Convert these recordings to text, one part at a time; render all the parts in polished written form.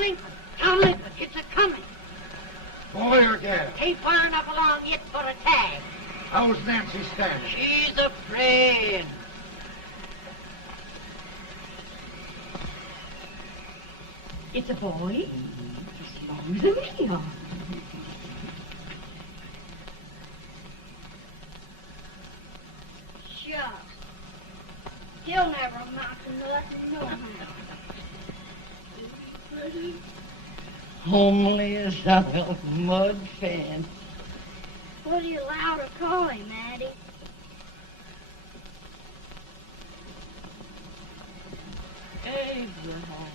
Tomlin, Tomlin, it's a-coming. Boy or gal? Ain't far enough along yet for a tag. How's Nancy standing? She's afraid. It's a boy. As long as a million. Shucks. He'll never amount to nothing, no how. Homely as a milk mud fan. What do you allow to call him, Addie? Abraham.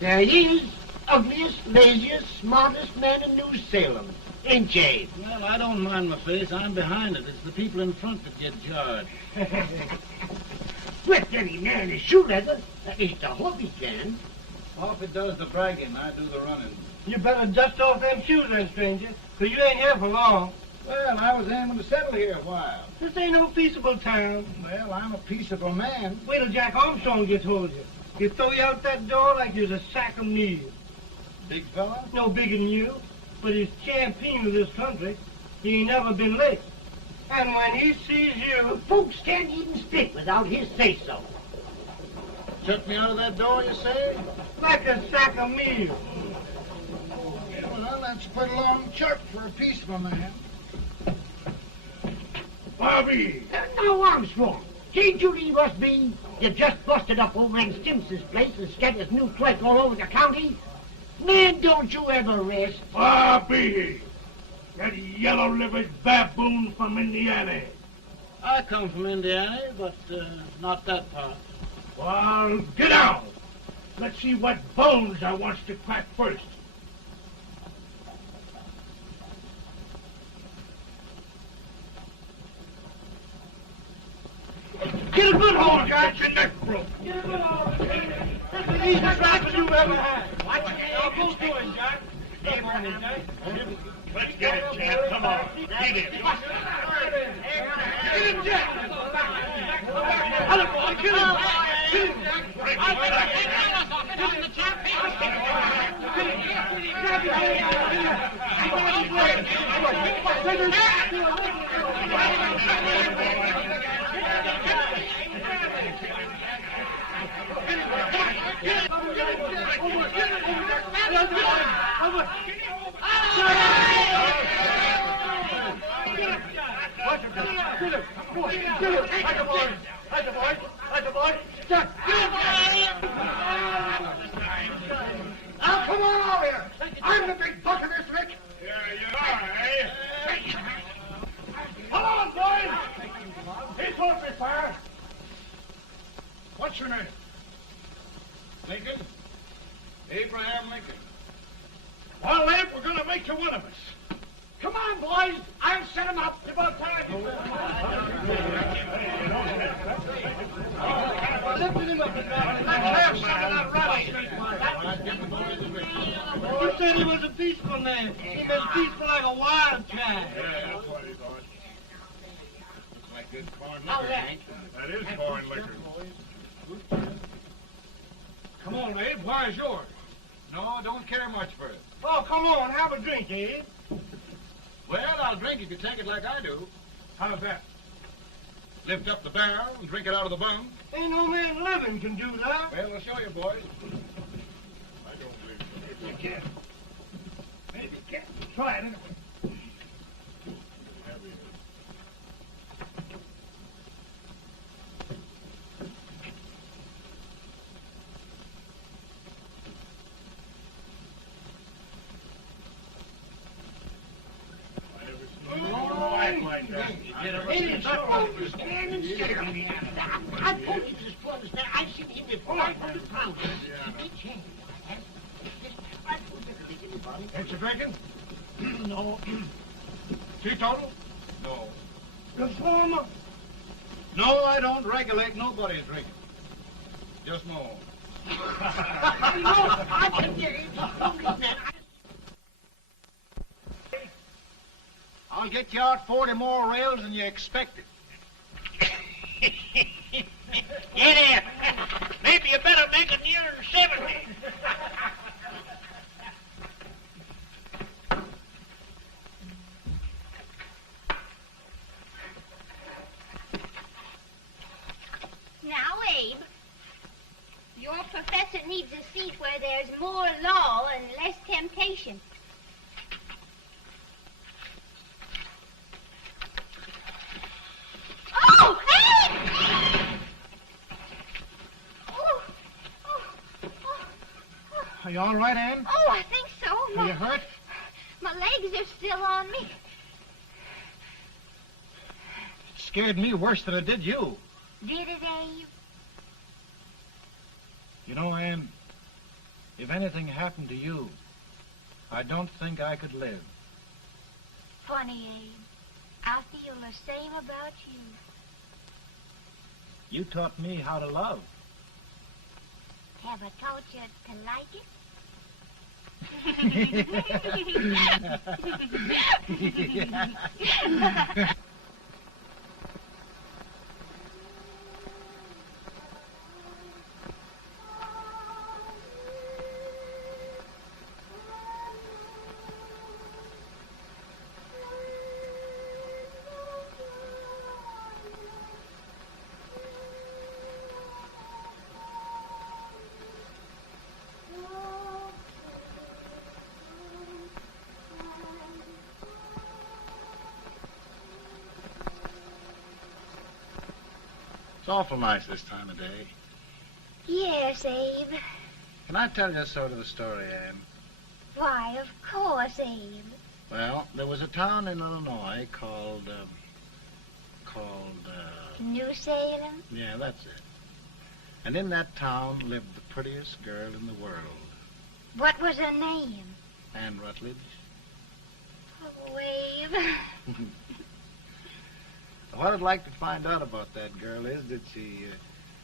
There he is, ugliest, laziest, smartest man in New Salem. Ain't ye? Well, I don't mind my face. I'm behind it. It's the people in front that get jarred. Let any man his shoe leather. That is the hope he can. Off it does the bragging. I do the running. You better dust off them shoes then, stranger, 'cause you ain't here for long. Well, I was aiming to settle here a while. This ain't no peaceable town. Well, I'm a peaceable man. Wait till Jack Armstrong gets hold of you. He'll throw you out that door like you're a sack of meal. Big fella? No bigger than you, but he's champion of this country. He ain't never been late. And when he sees you... Folks can't even speak without his say-so. Shut me out of that door, you say? like a sack of meal. Well, that's quite a long chart for a peaceful man. Bobby! Now, Armstrong, can't you leave us be? You just busted up old man Stimpson's place and scattered new clerk all over the county. Man, don't you ever rest. Bobby! That yellow-livered baboon from Indiana. I come from Indiana, but not that part. Well, get out. Let's see what bones I wants to crack first. Get a good hold, Jack. Get your neck broke. Get a good hold. That's the easiest rifle you ever had. Watch it. Now go to him, Jack. Get on him, Jack. Let's get it, champ. Come on. Get him. Get him, Jack. Hello, boy. Kill him. Kill him, Jack. Break his back. Kill him, Jack. Kill him. Grab his hand. Now, come on over here. I'm the big buck of this lick. Yeah, you are, eh? Come on, boys. He's off me, fire. What's your name? Lincoln? Abraham Lincoln. Well, Abe, we're going to make you one of us. Come on, boys. I'll set him up. It's about time. Lifted him up, let's have some of that rattlesnake. You said he was a peaceful man. He was peaceful like a wild cat. Yeah, that's what he thought. Looks like good corn liquor, Hank. That is corn liquor. Come on, Abe. Where's yours? No, don't care much for it. Oh, come on. Have a drink, Abe. Well, I'll drink if you take it like I do. How's that? Lift up the barrel and drink it out of the bung. Ain't no man living can do that. Well, I'll show you, boys. I don't believe so. You can't. Maybe you can't. Try it anyway. Like that. It is supposed to stand and stare. I told you this was there. I've seen him before. 500 pounds. He changed. I told you to make anybody. Ain't you drinking? No. Teetotal? No. Reformer? No, I don't regulate nobody's drinking. Just my own. I can get it. I'll get you out 40 more rails than you expected. Get in. Maybe you better make it nearer 70. Now, Abe, your professor needs a seat where there's more law and less temptation. Oh, Abe! Are you all right, Ann? Oh, I think so. Are you hurt? My legs are still on me. It scared me worse than it did you. Did it, Abe? You know, Ann, if anything happened to you, I don't think I could live. Funny, Abe. I feel the same about you. You taught me how to love. Have I taught you to like it? It's awful nice this time of day. Yes, Abe. Can I tell you sort of a story, Ann? Why, of course, Abe. Well, there was a town in Illinois called, New Salem? yeah, that's it. And in that town lived the prettiest girl in the world, What was her name? Ann Rutledge. Oh, Abe. What I'd like to find out about that girl is,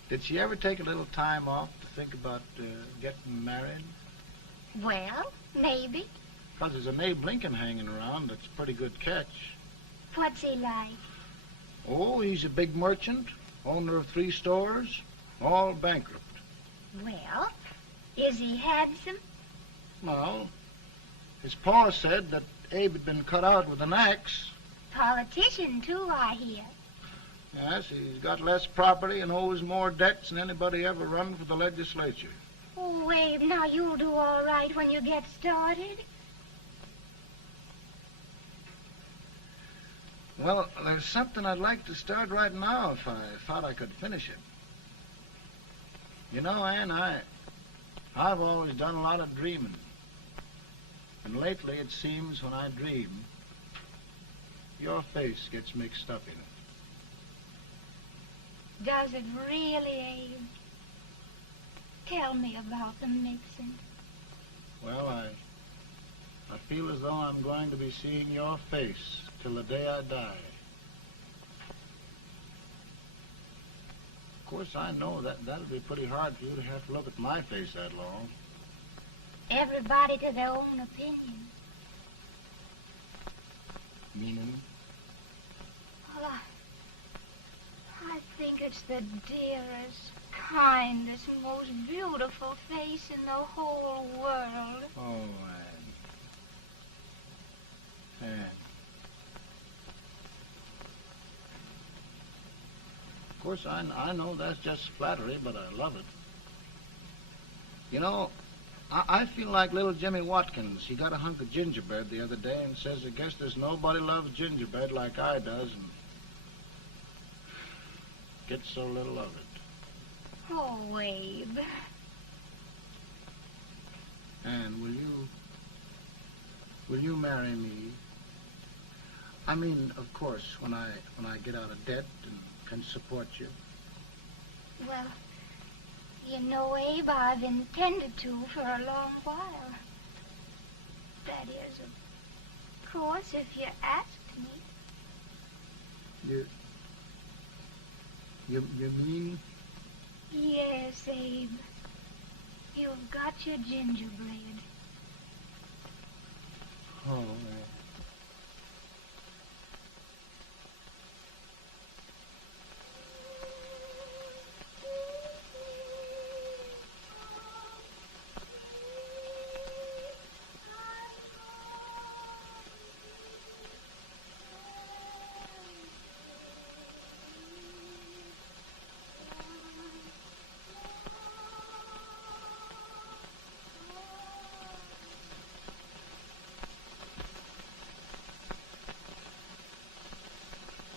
did she ever take a little time off to think about getting married? Well, maybe. Because there's an Abe Lincoln hanging around that's a pretty good catch. What's he like? Oh, he's a big merchant, owner of 3 stores, all bankrupt. Well, is he handsome? Well, his pa said that Abe had been cut out with an axe. Politician, too, I hear. Yes, he's got less property and owes more debts than anybody ever run for the legislature. Oh, Abe, now you'll do all right when you get started. Well, there's something I'd like to start right now if I thought I could finish it. You know, Ann, I've always done a lot of dreaming. And lately it seems when I dream, your face gets mixed up in it. Does it really, Abe? Tell me about the mixing. Well, I feel as though I'm going to be seeing your face till the day I die. Of course, I know that'll be pretty hard for you to have to look at my face that long. Everybody to their own opinion. Meaning? Well, I think it's the dearest, kindest, most beautiful face in the whole world. Oh, Ann. Of course, I know that's just flattery, but I love it. You know, I feel like little Jimmy Watkins. He got a hunk of gingerbread the other day and says, I guess there's nobody loves gingerbread like I does, and gets so little of it. Oh, Abe. And will you marry me? I mean, of course, when I get out of debt and can support you. Well, you know, Abe, I've intended to for a long while. That is, of course, if you asked me. You mean? Yes, Abe. You've got your gingerbread. Oh,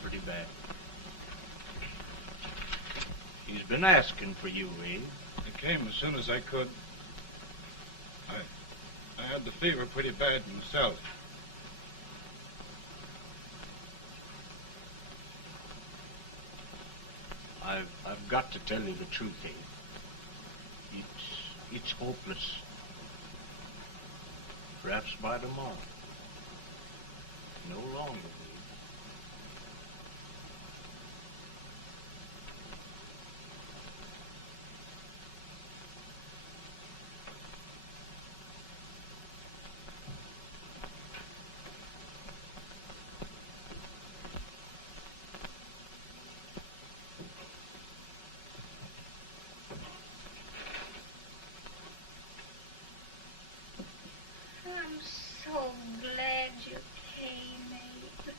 Pretty bad. He's been asking for you, Abe. I came as soon as I could. I had the fever pretty bad myself. I've got to tell you the truth, Abe. It's hopeless. Perhaps by tomorrow. No longer, Abe. I'm so glad you came, Abe.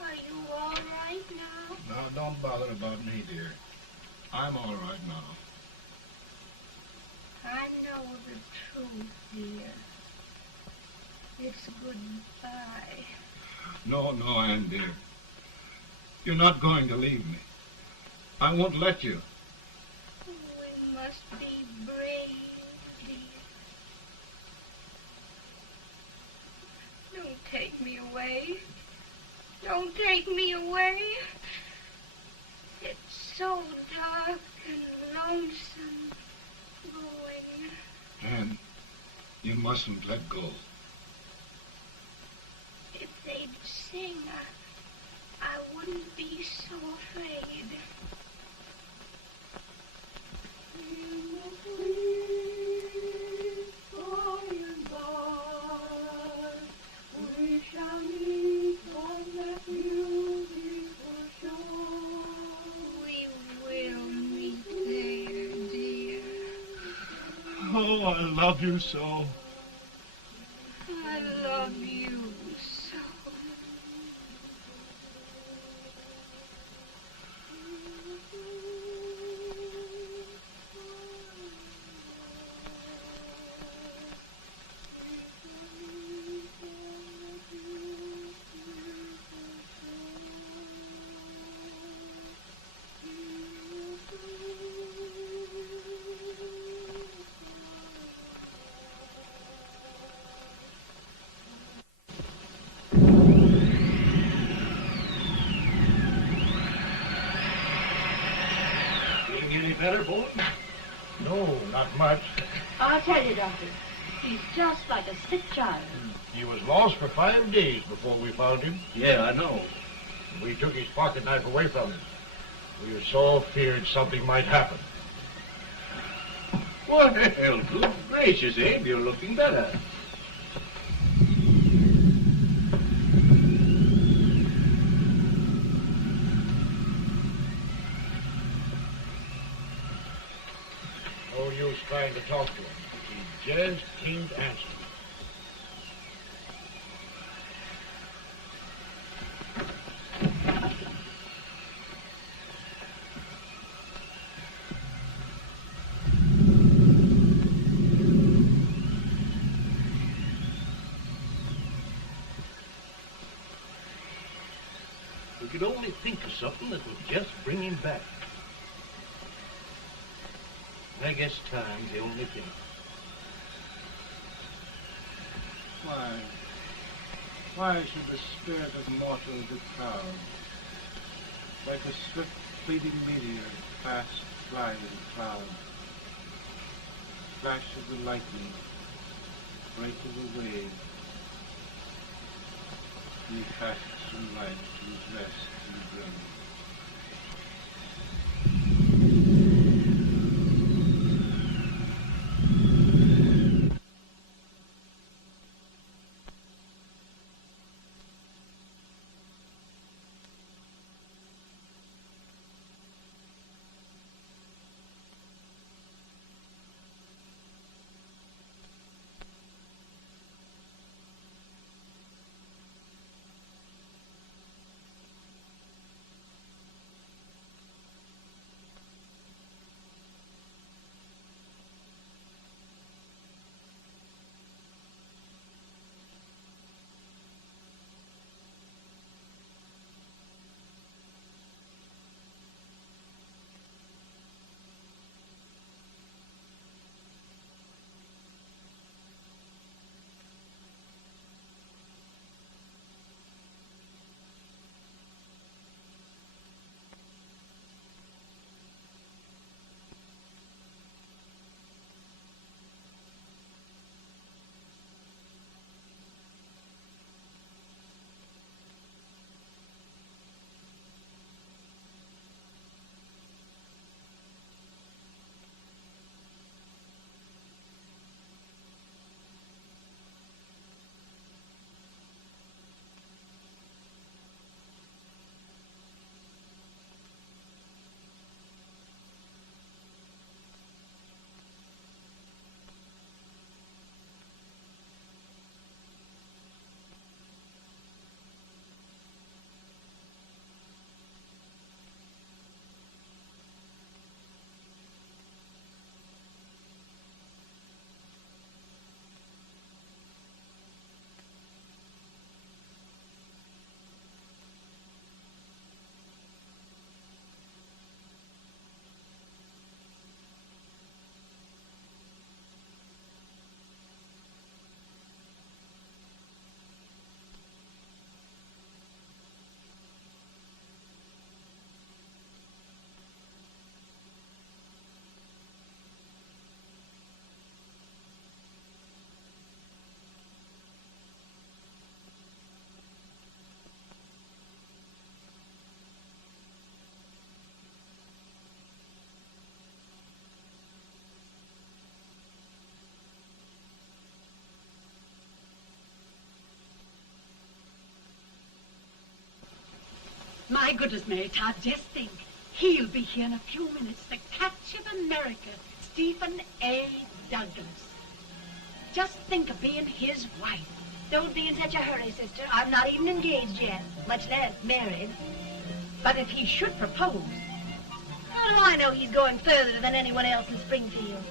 Are you all right now? No, don't bother about me, dear. I'm all right now. I know the truth, dear. It's goodbye. No, Ann, dear. You're not going to leave me. I won't let you. We must be brave, dear. Don't take me away. Don't take me away. It's so dark and lonesome going. Ann, you mustn't let go. If they'd sing, I wouldn't be so afraid. Oh, I love you so. I love you so. Any better, boy? No, not much. I'll tell you, Doctor. He's just like a sick child. He was lost for 5 days before we found him. Yeah, I know. We took his pocket knife away from him. We were so feared something might happen. Well, good gracious, Abe, you're looking better. No use trying to talk to him. He just can't answer. We could only think of something that would just bring him back. I guess time's the only thing. Why should the spirit of mortal be proud? Like a swift fleeting meteor, fast flying cloud. Flash of the lightning, break of the wave. We cast some light to rest in the brain. My goodness, Mary Todd, just think. He'll be here in a few minutes. The catch of America, Stephen A. Douglas. Just think of being his wife. Don't be in such a hurry, sister. I'm not even engaged yet, much less married. But if he should propose... How do I know he's going further than anyone else in Springfield?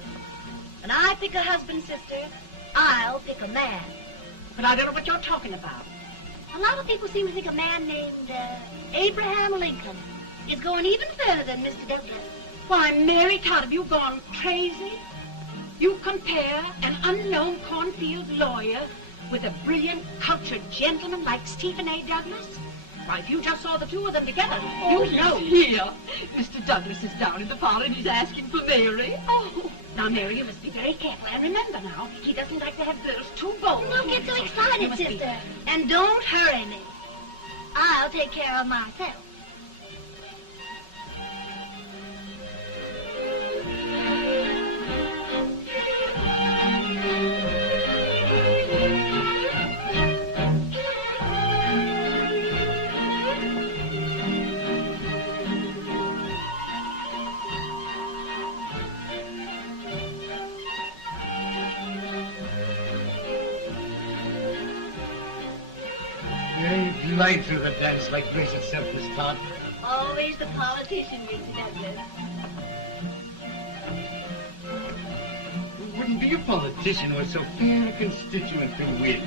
When I pick a husband, sister, I'll pick a man. But I don't know what you're talking about. A lot of people seem to think a man named Abraham Lincoln is going even further than Mr. Douglas. Why, Mary Todd, have you gone crazy? You compare an unknown cornfield lawyer with a brilliant, cultured gentleman like Stephen A. Douglas? Why, if you just saw the two of them together, you know. Here. Mr. Douglas is down in the parlor and he's asking for Mary. Oh, now, Mary, you must be very careful. And remember now, he doesn't like to have girls too bold. Don't get so excited, must be- sister. And don't hurry me. I'll take care of myself. You glide through the dance like grace itself, Miss Todd. Always the politician, Mr. Douglas. You wouldn't be a politician with so fair a constituent to win.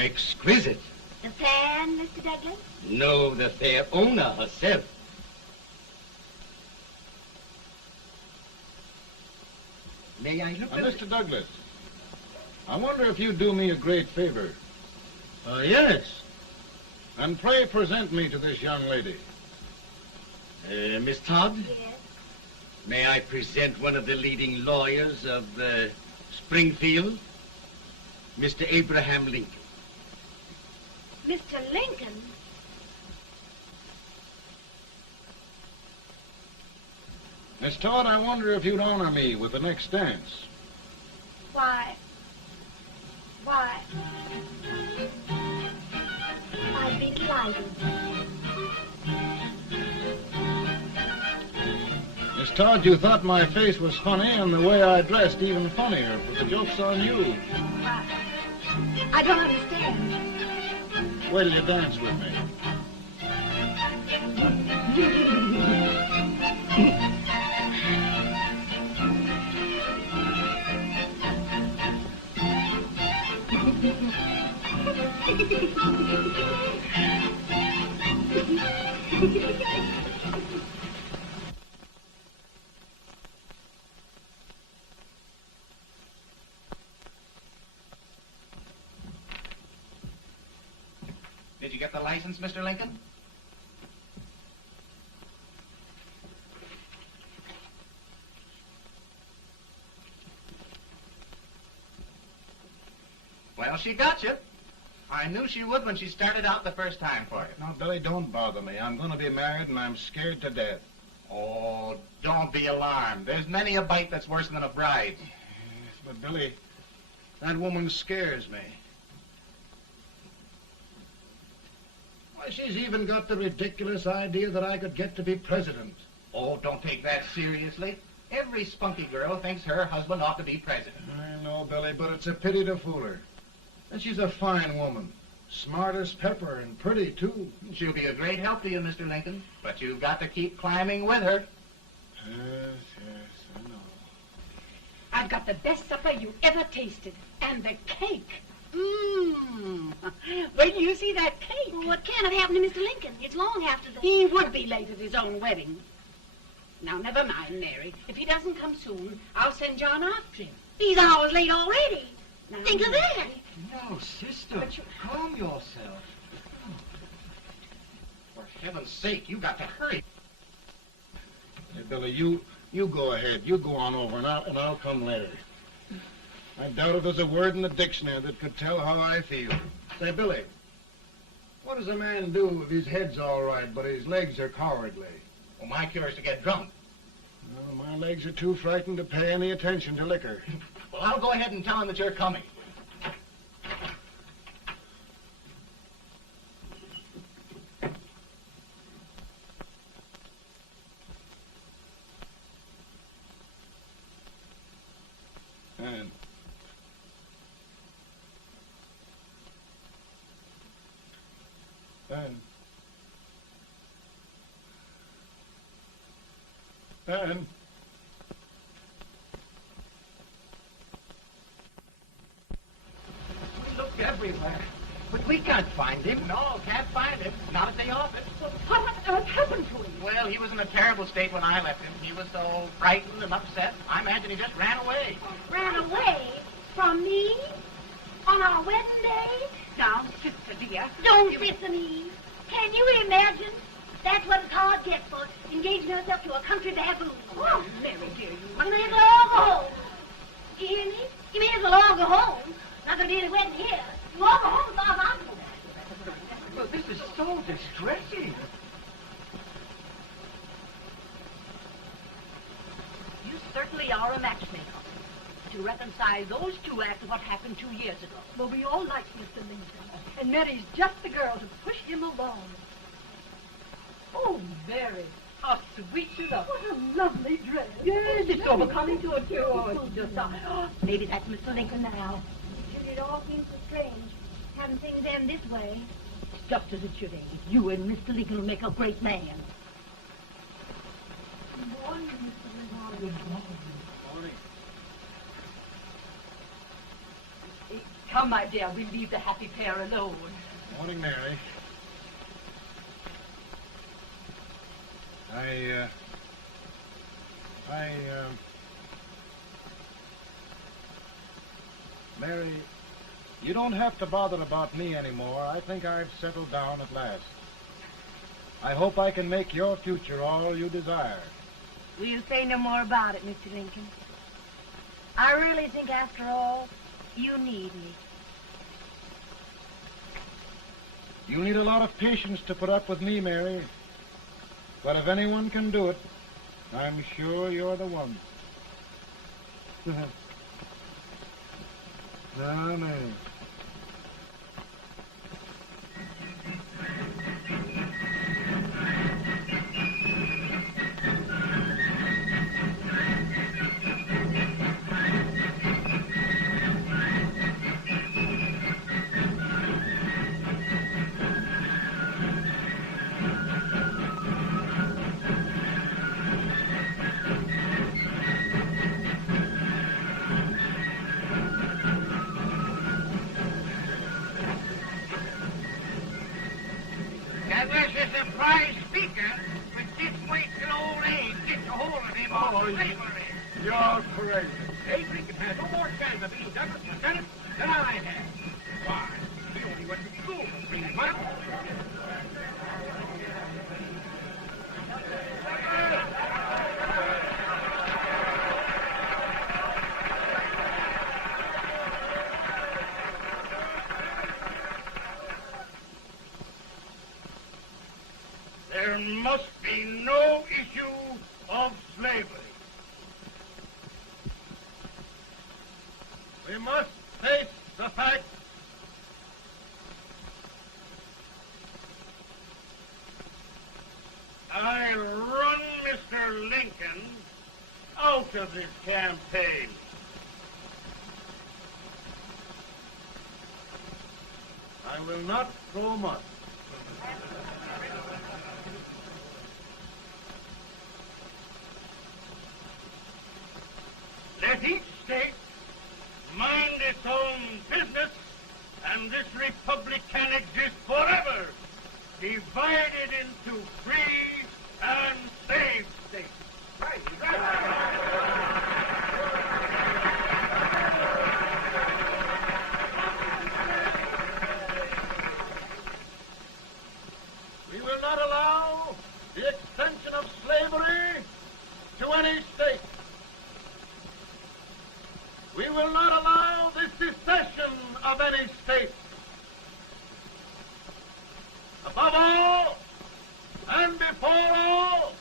Exquisite. The fan, Mr. Douglas? No, the fair owner herself. May I look at it? Mr. Douglas, I wonder if you'd do me a great favor. Yes. And pray present me to this young lady. Miss Todd? Yes. May I present one of the leading lawyers of Springfield, Mr. Abraham Lincoln. Mr. Lincoln? Miss Todd, I wonder if you'd honor me with the next dance. Why, I'd be delighted. Miss Todd, you thought my face was funny and the way I dressed even funnier, but the joke's on you. I don't understand. Wait till you dance with me. Did you get the license, Mr. Lincoln? Well, she got you. I knew she would when she started out the first time for you. Now, Billy, don't bother me. I'm going to be married and I'm scared to death. Oh, don't be alarmed. There's many a bite that's worse than a bride. But, Billy, that woman scares me. Why, she's even got the ridiculous idea that I could get to be president. Oh, don't take that seriously. Every spunky girl thinks her husband ought to be president. I know, Billy, but it's a pity to fool her. And she's a fine woman. Smart as pepper and pretty, too. She'll be a great help to you, Mr. Lincoln. But you've got to keep climbing with her. Yes, I know. I've got the best supper you ever tasted. And the cake. Mmm. Wait till you see that cake. Well, what can have happened to Mr. Lincoln? It's long after the... He would be late at his own wedding. Now, never mind, Mary. If he doesn't come soon, I'll send John after him. He's hours late already. Now, Think of that. No, sister. But you... Calm yourself. For heaven's sake, you got to hurry. Hey, Billy, you go ahead. You go on over, and I'll come later. I doubt if there's a word in the dictionary that could tell how I feel. Say, Billy, what does a man do if his head's all right, but his legs are cowardly? Well, my cure is to get drunk. Well, my legs are too frightened to pay any attention to liquor. Well, I'll go ahead and tell him that you're coming. And We looked everywhere, but we can't find him. No, can't find him. Not at the office. Well, what on earth happened to him? Well, he was in a terrible state when I left him. He was so frightened and upset. I imagine he just ran away. Ran away from me? On our wedding day? Now, sister dear. Don't listen, Eve. Can you imagine? That's what a card gets for engaging herself to a country baboon. Oh, Mary dear, You may as well all go home. You hear me? You may as well all go home. Not gonna be any wedding here. You all go home as far as I'm concerned. Well, this is so distressing. You certainly are a matchmaker. To reconcile those two after what happened 2 years ago. Well, we all like Mr. Lincoln. And Mary's just the girl to push him along. Oh, Mary, how sweet you look. What a lovely dress. Yes, it's overcoming to it, too. Oh, it's just... maybe that's Mr. Lincoln now. It all seems so strange, having things end this way. It's just as it should end. You and Mr. Lincoln will make a great man. Good morning, Mr. Lincoln. morning. Come, my dear, we'll leave the happy pair alone. Morning, Mary. Mary, you don't have to bother about me anymore. I think I've settled down at last. I hope I can make your future all you desire. We'll say no more about it, Mr. Lincoln. I really think, after all, you need me. You need a lot of patience to put up with me, Mary. But if anyone can do it, I'm sure you're the one. Now, Mary. That was a surprise speaker, but just wait till old Abe gets a hold of him on slavery. You're crazy. Abe Lincoln has no more chance of being Douglas Lieutenant than I have. Why, he only went to school for 3 months. There must be no issue of slavery. We must face the fact I run Mr. Lincoln out of this campaign. I will not throw much. Let each state mind its own business, and this republic can exist forever, divided into free and slave states. We will not allow the extension of slavery to any state. We will not allow the secession of any state. Above all, and before all,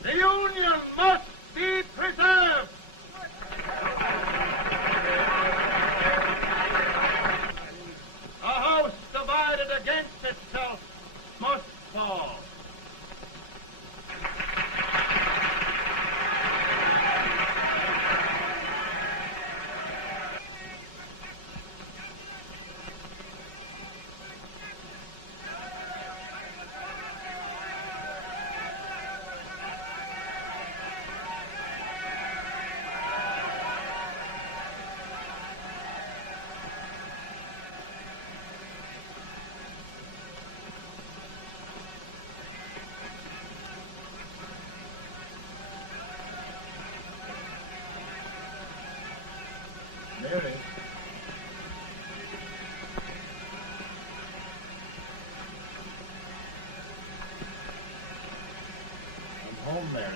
the Union must be preserved. A house divided against itself must fall. Mary. I'm home, Mary.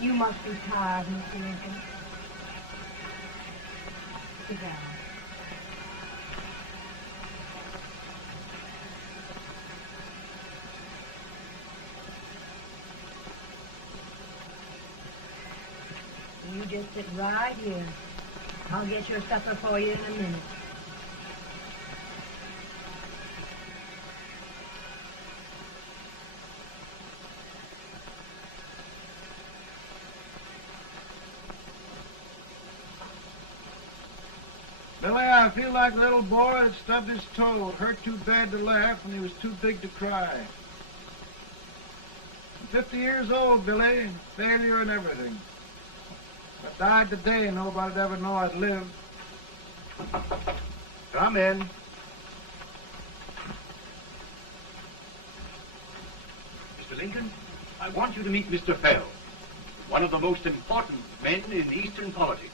You must be tired, Mr. Lincoln. Sit down. You just sit right here. I'll get your supper for you in a minute. Billy, I feel like a little boy that stubbed his toe. It hurt too bad to laugh, and he was too big to cry. 50 years old, Billy. Failure and everything. If I died today, nobody'd ever know I'd lived. Come in. Mr. Lincoln, I want you to meet Mr. Fell, one of the most important men in Eastern politics.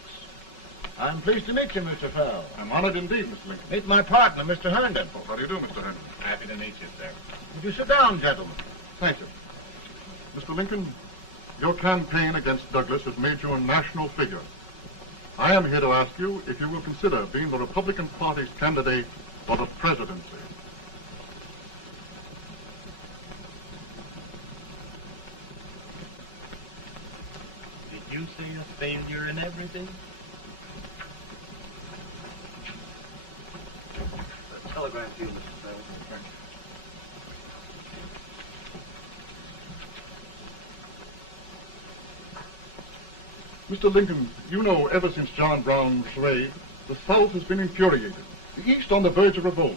I'm pleased to meet you, Mr. Fell. I'm honored indeed, Mr. Lincoln. Meet my partner, Mr. Herndon. Oh, how do you do, Mr. Henry? Happy to meet you, sir. Would you sit down, gentlemen? Thank you. Mr. Lincoln, your campaign against Douglas has made you a national figure. I am here to ask you if you will consider being the Republican Party's candidate for the presidency. Did you say a failure in everything? Telegram to you, Mr. Fell. Mr. Lincoln, you know ever since John Brown slaved, the South has been infuriated, the East on the verge of revolt,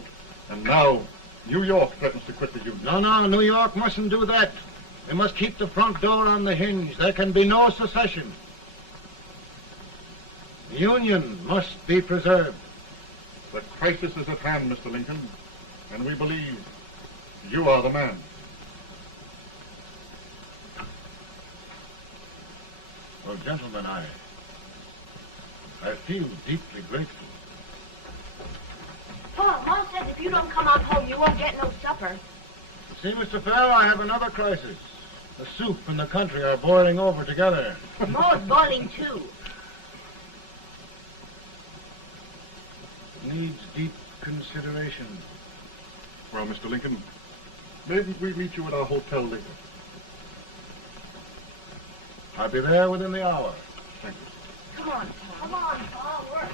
and now New York threatens to quit the Union. No, New York mustn't do that. They must keep the front door on the hinge. There can be no secession. The Union must be preserved. The crisis is at hand, Mr. Lincoln, and we believe you are the man. Well, gentlemen, I feel deeply grateful. Paul, Mom says if you don't come on home, you won't get no supper. See, Mr. Fell, I have another crisis. The soup and the country are boiling over together. Mo's boiling too. Needs deep consideration. Well, Mr. Lincoln, maybe we meet you at our hotel later. I'll be there within the hour. Thank you. Come on, Paul. Come on, Paul. Work.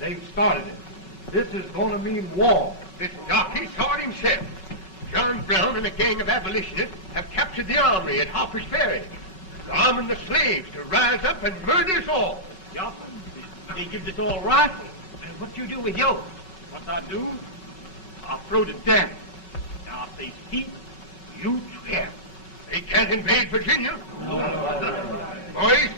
They've started it. This is going to mean war. This jockey saw it himself. John Brown and a gang of abolitionists have captured the armory at Harper's Ferry, arming the slaves to rise up and murder us all. Yup. They give us all rifles. And what you do with yours? What I do? I'll throw the damn. Now, if they speak, You swear. They can't invade Virginia. Boys,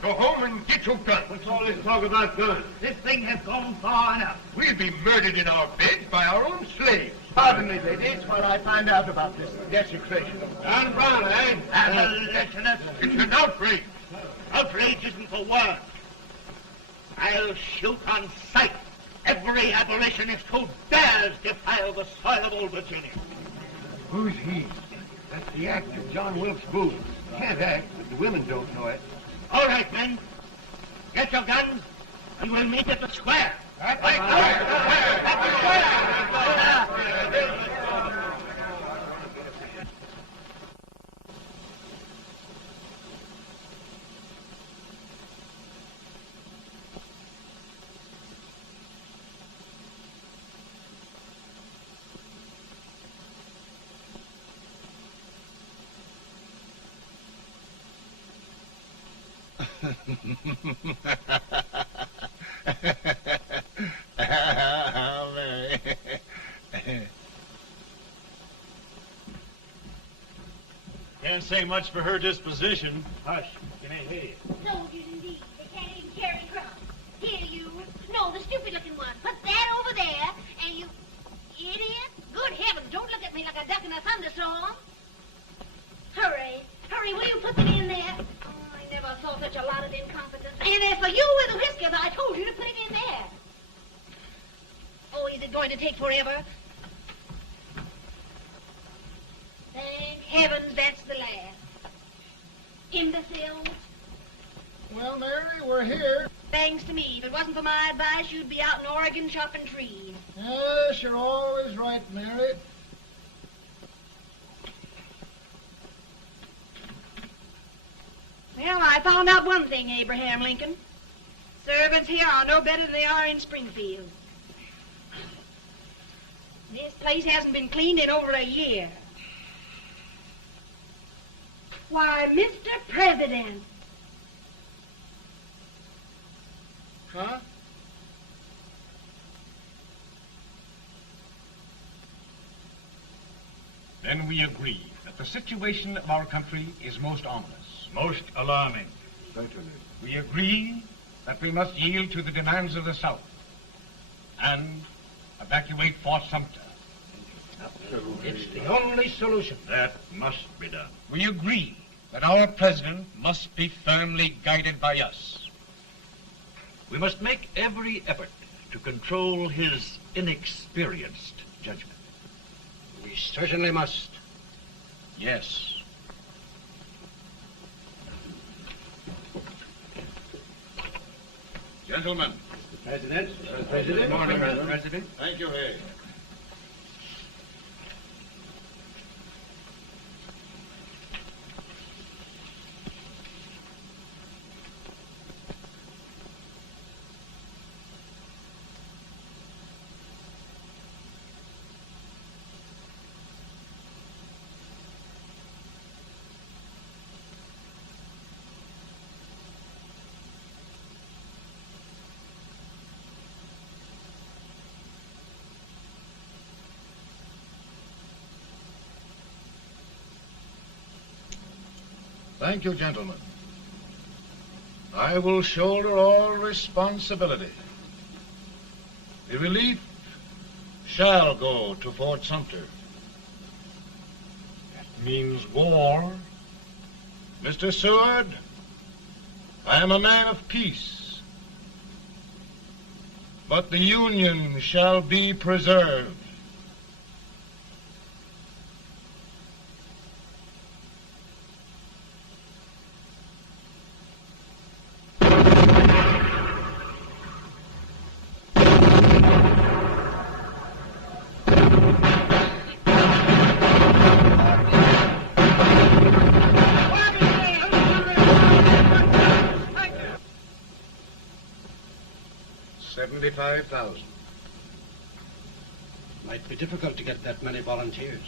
go home and get your guns. What's all this talk about guns? this thing has gone far enough. We'll be murdered in our beds by our own slaves. Pardon me, ladies, while I find out about this desecration. John Brown, eh? Abolitionists. It's an outrage. Outrage isn't the word. I'll shoot on sight every abolitionist who dares defile the soil of old Virginia. Who's he? That's the actor, John Wilkes Booth. Can't act, but the women don't know it. All right, men. Get your guns, and we'll meet at the square. At the square! Can't say much for her disposition. Hush. Can I hear you? Soldiers indeed. They can't even carry crumbs. Here, you. No, the stupid-looking one. Put that over there, and you... Idiot. Good heavens, don't look at me like a duck in a thunderstorm. Hurry. Hurry, will you put them in there? Oh, I never saw such a lot of incompetence. And as for you with the whiskers, I told you to put it in there. Oh, is it going to take forever? Thank heavens that's the last. Imbeciles. Well, Mary, we're here. Thanks to me. If it wasn't for my advice, you'd be out in Oregon chopping trees. Yes, you're always right, Mary. Well, I found out one thing, Abraham Lincoln. Servants here are no better than they are in Springfield. This place hasn't been cleaned in over a year. Why, Mr. President. Huh? Then we agree that the situation of our country is most ominous. Most alarming. Certainly. We agree that we must yield to the demands of the South and evacuate Fort Sumter. It's the only solution. That must be done. We agree that our president must be firmly guided by us. We must make every effort to control his inexperienced judgment. We certainly must. Yes. Gentlemen. President. Good morning, Mr. President. Thank you, Hay. Thank you, gentlemen. I will shoulder all responsibility. The relief shall go to Fort Sumter. That means war. Mr. Seward, I am a man of peace, but the Union shall be preserved. $75,000. Might be difficult to get that many volunteers.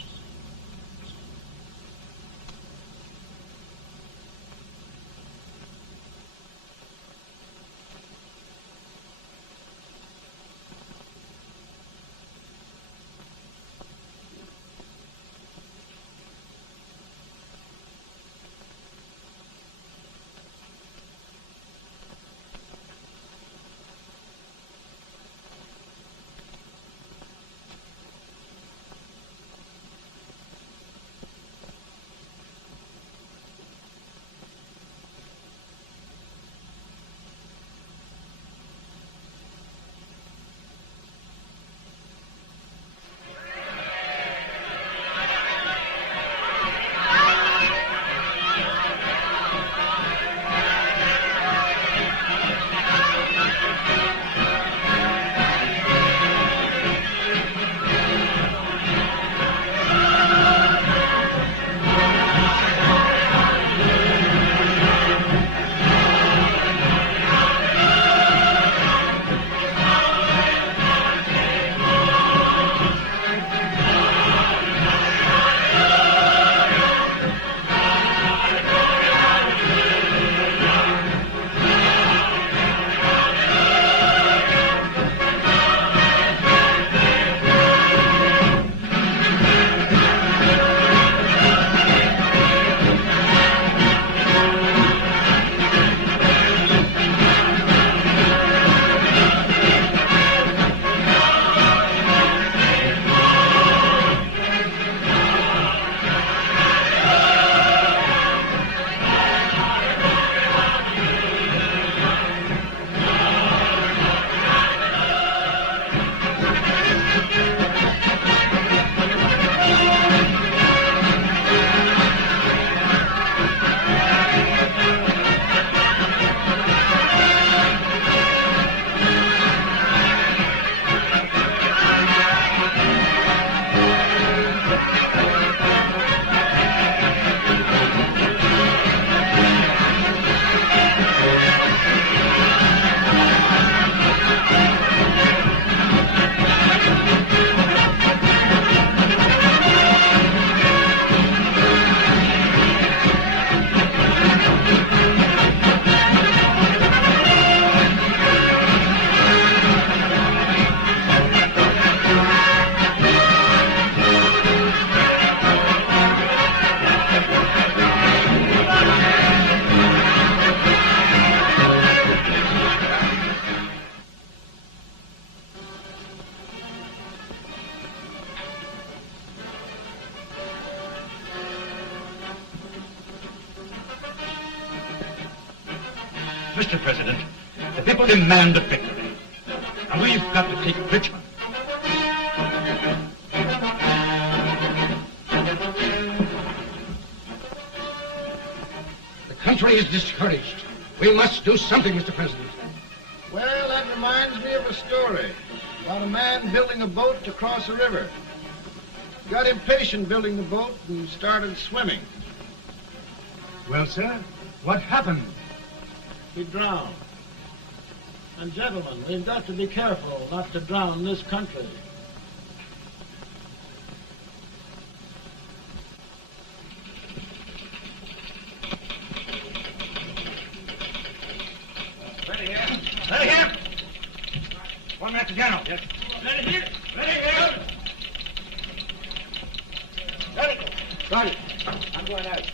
Mr. President, the people demand a victory. And we've got to take Richmond. The country is discouraged. We must do something, Mr. President. Well, that reminds me of a story about a man building a boat to cross a river. He got impatient building the boat and started swimming. Well, sir, what happened? He drowned. And gentlemen, we've got to be careful not to drown this country. Ready here. Ready here. 1 minute to General. Yes. Ready here. Ready here. Ready. Ready. I'm going out.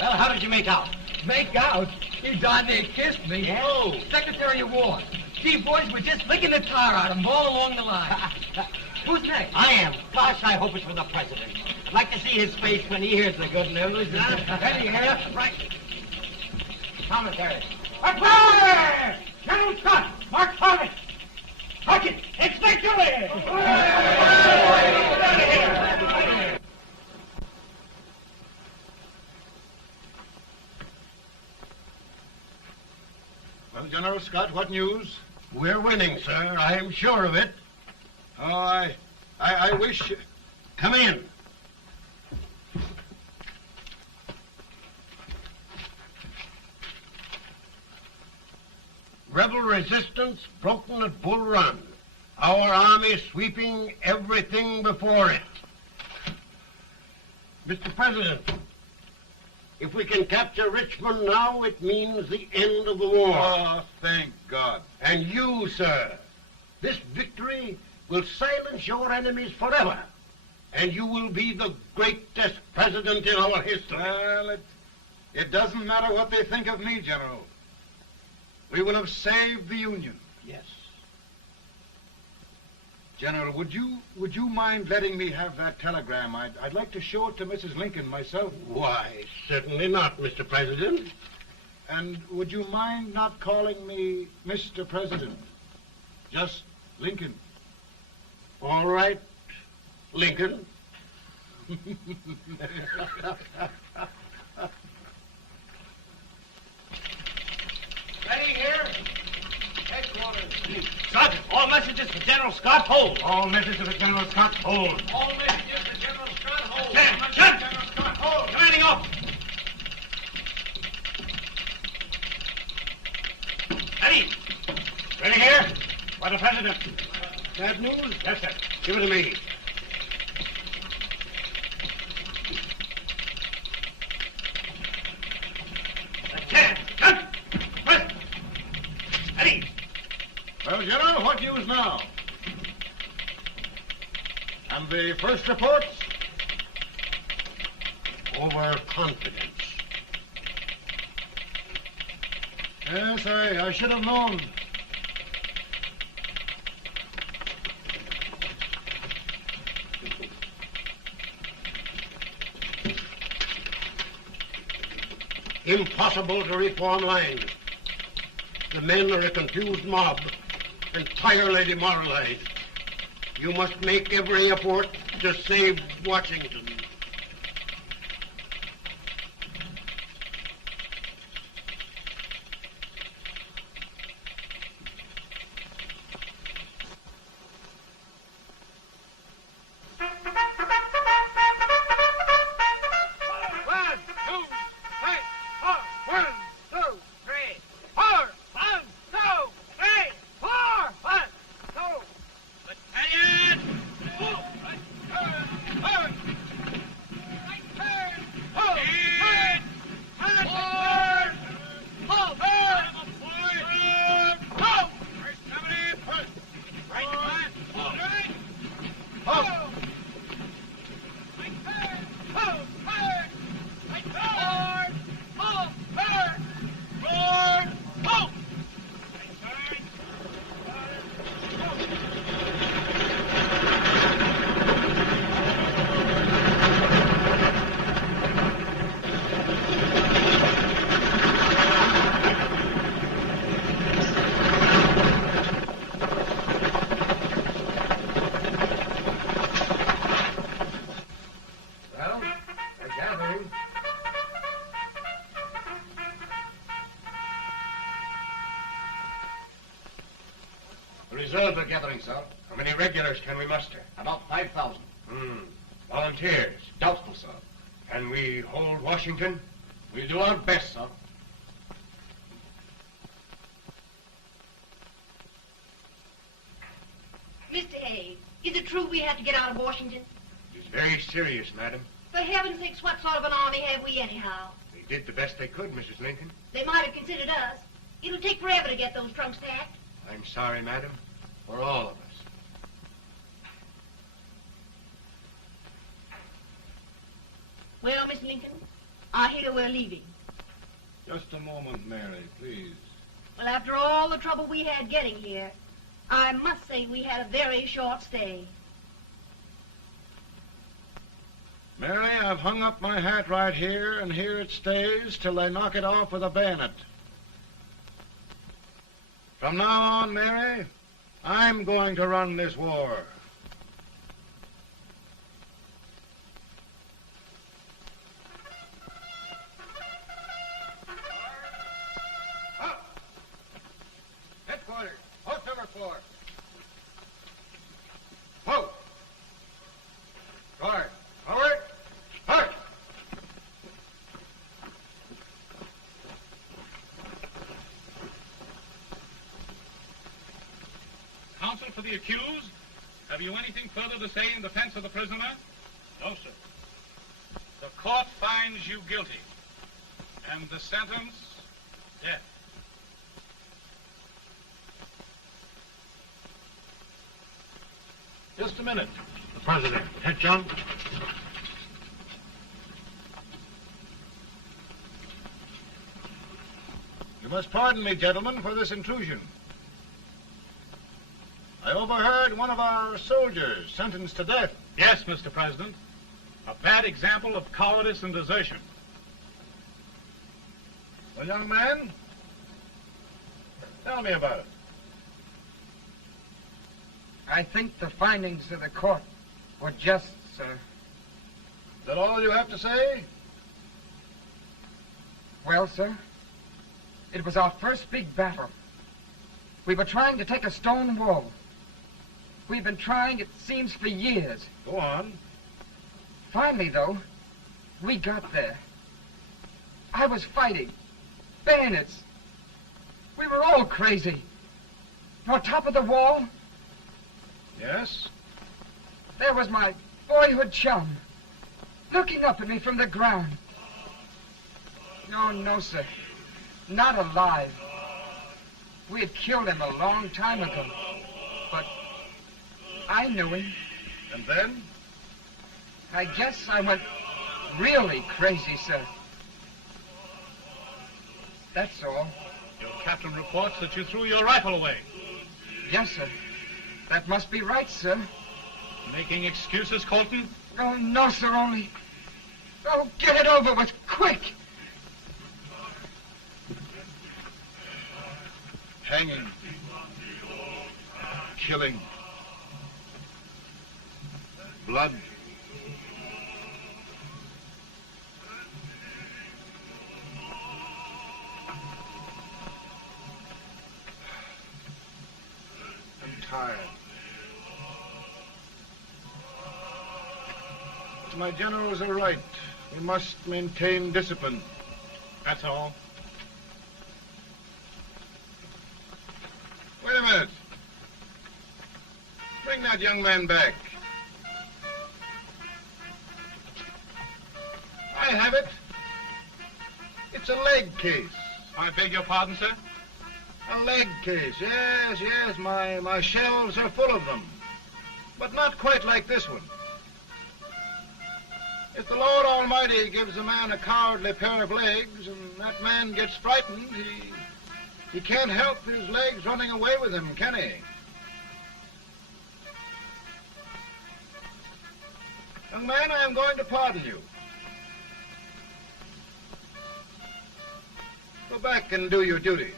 Well, how did you make out? Make out? He darn near kissed me. Yeah? Oh, Secretary of War. Gee, boys, we're just licking the tar out of him all along the line. Who's next? I am. Gosh, I hope it's for the president. I'd like to see his face when he hears the good news. Ready here. Right. Commissary. Fire! General Scott! Mark Thomas! Hawkins! It's victory! Well, General Scott, what news? We're winning, sir. I am sure of it. Oh, I wish... Come in. Rebel resistance broken at Bull Run. Our army sweeping everything before it. Mr. President, if we can capture Richmond now, it means the end of the war. Oh, thank God. And you, sir, this victory will silence your enemies forever. And you will be the greatest president in our history. Well, it doesn't matter what they think of me, General. We will have saved the Union. Yes. General, would you mind letting me have that telegram? I'd like to show it to Mrs. Lincoln myself. Why, certainly not, Mr. President. And would you mind not calling me Mr. President? Just Lincoln. All right, Lincoln. Ready here. Headquarters. Sergeant, all messages for General Scott, hold. All messages for General Scott, hold. All messages for General Scott, hold. Stand. General Scott, hold. Commanding officer. Ready. Ready here. For the President. Bad news? Yes, sir. Give it to me. Well, General, what news now? And the first reports? Overconfidence. Yes, I should have known. Impossible to reform lines. The men are a confused mob, entirely demoralized. You must make every effort to save Washington. reserves are gathering, sir. How many regulars can we muster? About 5,000. Volunteers? Doubtful, sir. Can we hold Washington? We'll do our best, sir. Mr. Hayes, is it true we have to get out of Washington? It's very serious, madam. For heaven's sakes, what sort of an army have we anyhow? They did the best they could, Mrs. Lincoln. They might have considered us. It'll take forever to get those trunks packed. I'm sorry, madam, for all of us. Well, Miss Lincoln, I hear we're leaving. Just a moment, Mary, please. Well, after all the trouble we had getting here, I must say we had a very short stay. Mary, I've hung up my hat right here, and here it stays till they knock it off with a bayonet. From now on, Mary, I'm going to run this war. Headquarters, post number 4. Whoa! Guard, forward, start! Counsel for the accused, have you anything further to say in defense of the prisoner? No, sir. The court finds you guilty, and the sentence, death. Just a minute. The President. Head, John. You must pardon me, gentlemen, for this intrusion. I overheard one of our soldiers sentenced to death. Yes, Mr. President. A bad example of cowardice and desertion. Well, young man, tell me about it. I think the findings of the court were just, sir. Is that all you have to say? Well, sir, it was our first big battle. We were trying to take a stone wall. We've been trying, it seems, for years. Go on. Finally, though, we got there. I was fighting. Bayonets. We were all crazy. On top of the wall, Yes? there was my boyhood chum, looking up at me from the ground. No, sir. Not alive. We had killed him a long time ago. But I knew him. And then? I guess I went really crazy, sir. That's all. Your captain reports that you threw your rifle away. Yes, sir. That must be right, sir. Making excuses, Colton? Oh, no, sir, only... Oh, get it over with, quick! Hanging. Killing. Blood. I'm tired. My generals are right. We must maintain discipline. That's all. Wait a minute. Bring that young man back. I have it. It's a leg case. I beg your pardon, sir? A leg case, yes. My shelves are full of them. But not quite like this one. If the Lord Almighty gives a man a cowardly pair of legs and that man gets frightened, he can't help his legs running away with him, can he? Young man, I am going to pardon you. Go back and do your duty.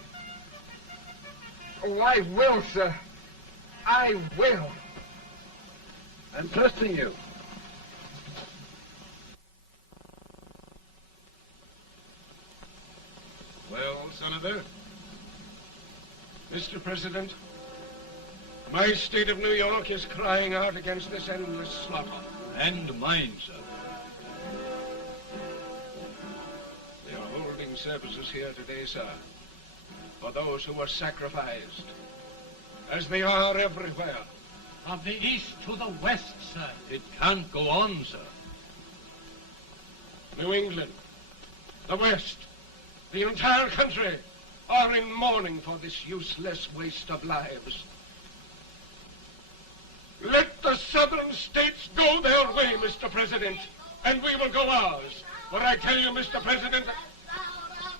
Oh, I will, sir. I will. I'm trusting you. Well, Senator? Mr. President, My state of New York is crying out against this endless slaughter. And mine, sir. They are holding services here today, sir, for those who were sacrificed, as they are everywhere. From the east to the west, sir. It can't go on, sir. New England, the West, the entire country are in mourning for this useless waste of lives. Let the southern states go their way, Mr. President, and we will go ours. For I tell you, Mr. President, Out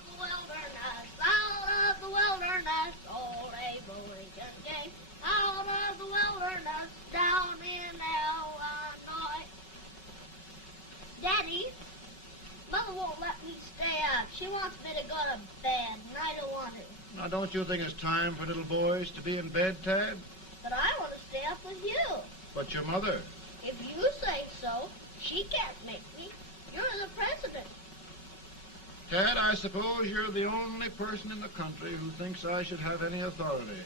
of the wilderness, old Abraham Lincoln came. Out of the wilderness, down in Illinois. Daddy, Mother won't let me stay up. She wants me to go to bed, and I don't want to. Now, don't you think it's time for little boys to be in bed, Tad? But I want to stay up with you. But your mother. If you say so, she can't make me. You're the president. Tad, I suppose you're the only person in the country who thinks I should have any authority.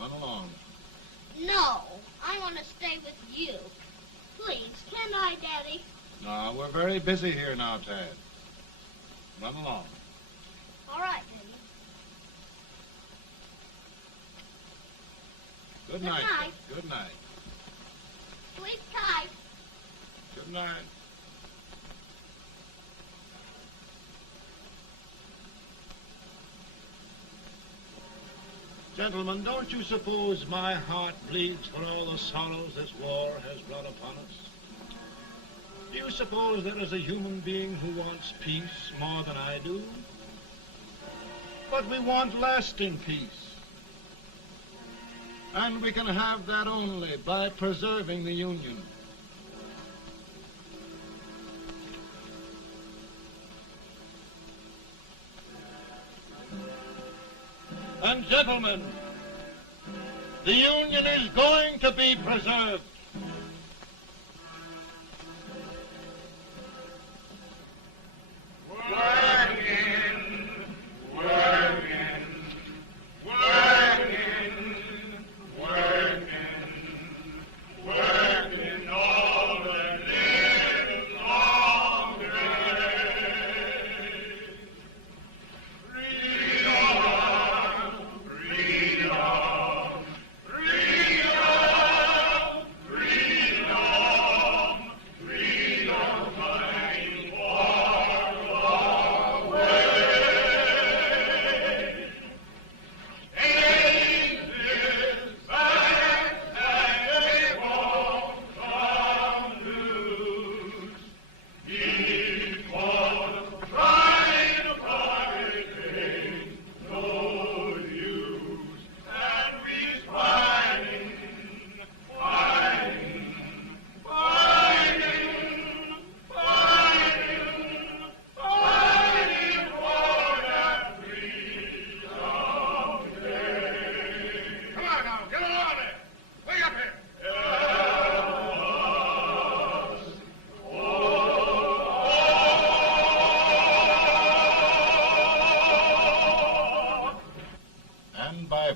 Run along. No, I want to stay with you. Please, can I, Daddy? No, we're very busy here now, Tad. Run along. All right, Daddy. Good Good night. night. Good night. Sleep tight. Good night. Gentlemen, don't you suppose my heart bleeds for all the sorrows this war has brought upon us? Do you suppose there is a human being who wants peace more than I do? But we want lasting peace. And we can have that only by preserving the Union. And gentlemen, the Union is going to be preserved.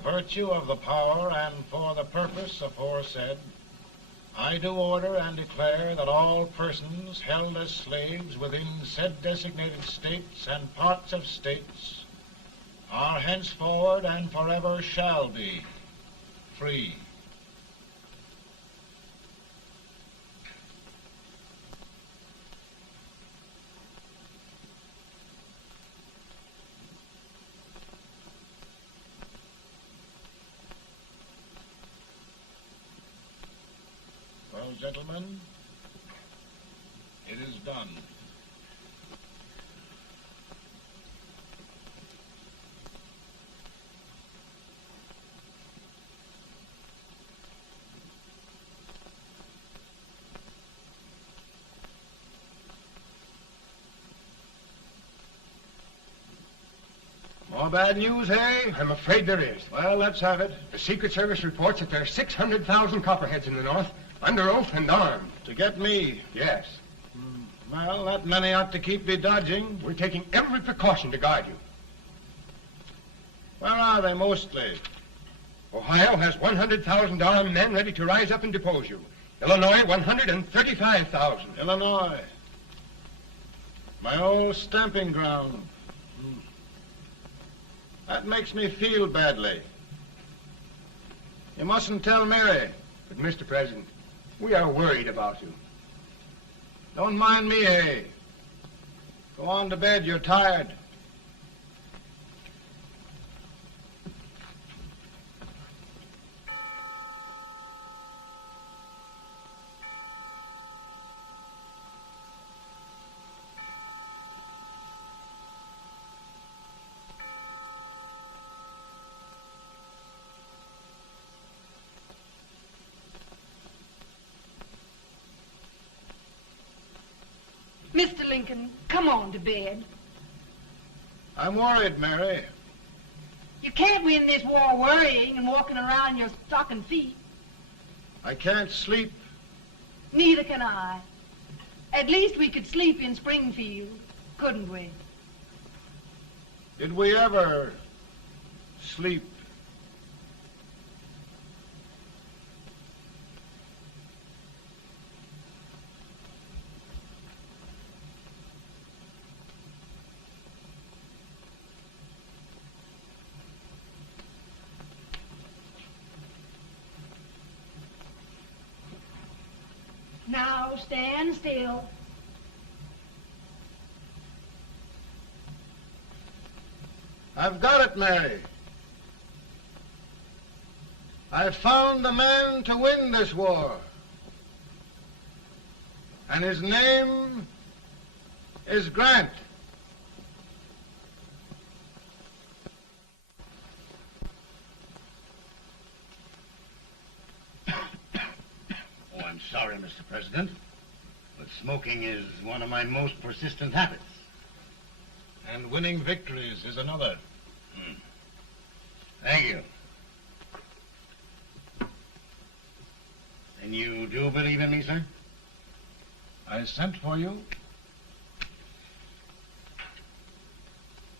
Virtue of the power and for the purpose aforesaid, I do order and declare that all persons held as slaves within said designated states and parts of states are henceforward and forever shall be free. Well, gentlemen, it is done. More bad news, eh? I'm afraid there is. Well, let's have it. The Secret Service reports that there are 600,000 copperheads in the North, under oath and armed. To get me? Yes. Well, that many ought to keep me dodging. We're taking every precaution to guard you. Where are they mostly? Ohio has 100,000 armed men ready to rise up and depose you. Illinois, 135,000. Illinois. My old stamping ground. That makes me feel badly. You mustn't tell Mary. But, Mr. President, we are worried about you. Don't mind me, eh? Go on to bed. You're tired. Mr. Lincoln, come on to bed. I'm worried, Mary. You can't win this war worrying and walking around your stocking feet. I can't sleep. Neither can I. At least we could sleep in Springfield, couldn't we? Did we ever sleep? Now stand still. I've got it, Mary. I've found the man to win this war. And his name is Grant. Oh, I'm sorry, Mr. President, but smoking is one of my most persistent habits. And winning victories is another. Thank you. And you do believe in me, sir? I sent for you.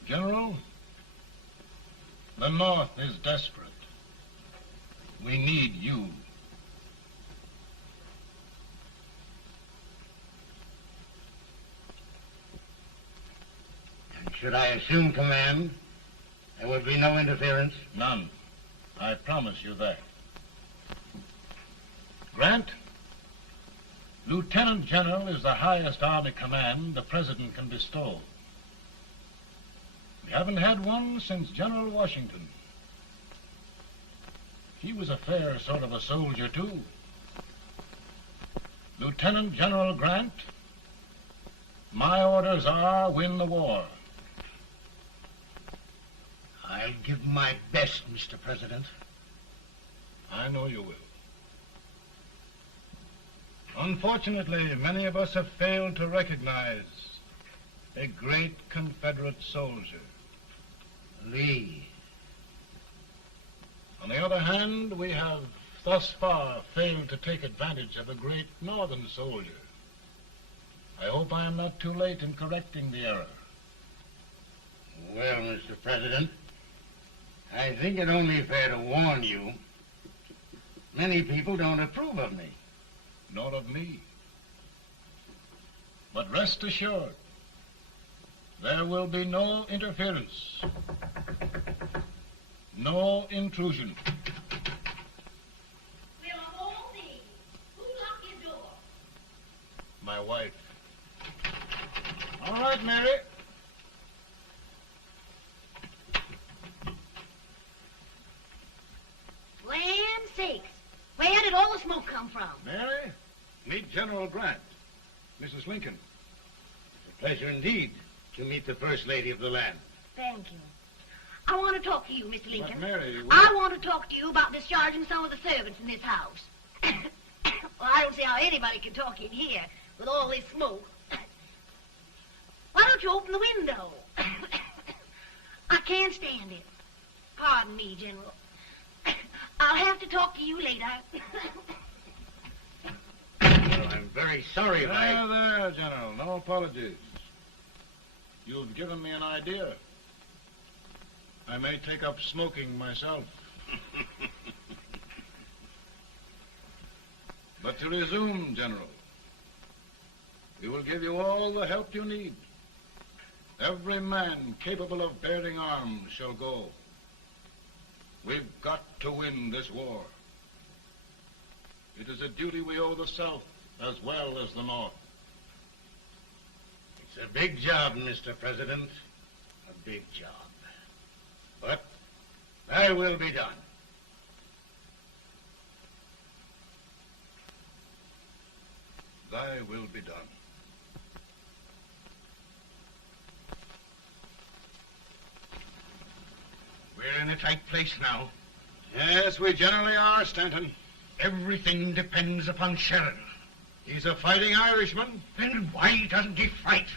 General, the North is desperate. We need you. And should I assume command, there would be no interference? None. I promise you that. Grant, Lieutenant General is the highest Army command the President can bestow. We haven't had one since General Washington. He was a fair sort of a soldier, too. Lieutenant General Grant, my orders are win the war. I'll give my best, Mr. President. I know you will. Unfortunately, many of us have failed to recognize a great Confederate soldier, Lee. On the other hand, we have thus far failed to take advantage of a great Northern soldier. I hope I am not too late in correcting the error. Well, Mr. President, I think it only fair to warn you. Many people don't approve of me. Nor of me. But rest assured, there will be no interference, no intrusion. We'll all be. Who locked your door? My wife. All right, Mary. Land sakes. Where did all the smoke come from? Mary, meet General Grant. Mrs. Lincoln. It's a pleasure indeed to meet the First Lady of the land. Thank you. I want to talk to you, Mr. Lincoln. But Mary, I want to talk to you about discharging some of the servants in this house. Well, I don't see how anybody can talk in here with all this smoke. Why don't you open the window? I can't stand it. Pardon me, General. I'll have to talk to you later. Well, I'm very sorry if I... There, General. No apologies. You've given me an idea. I may take up smoking myself. But to resume, General, we will give you all the help you need. Every man capable of bearing arms shall go. We've got to win this war. It is a duty we owe the South as well as the North. It's a big job, Mr. President. A big job. But thy will be done. Thy will be done. We're in a tight place now. Yes, we generally are, Stanton. Everything depends upon Sheridan. He's a fighting Irishman. Then why doesn't he fight?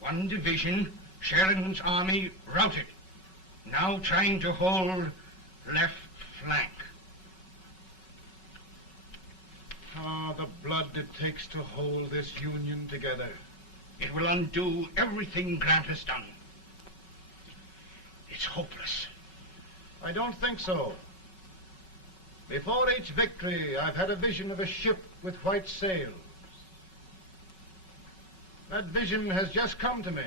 One division, Sheridan's army, routed. Now trying to hold left flank. Ah, the blood it takes to hold this Union together. It will undo everything Grant has done. It's hopeless. I don't think so. Before each victory, I've had a vision of a ship with white sails. That vision has just come to me.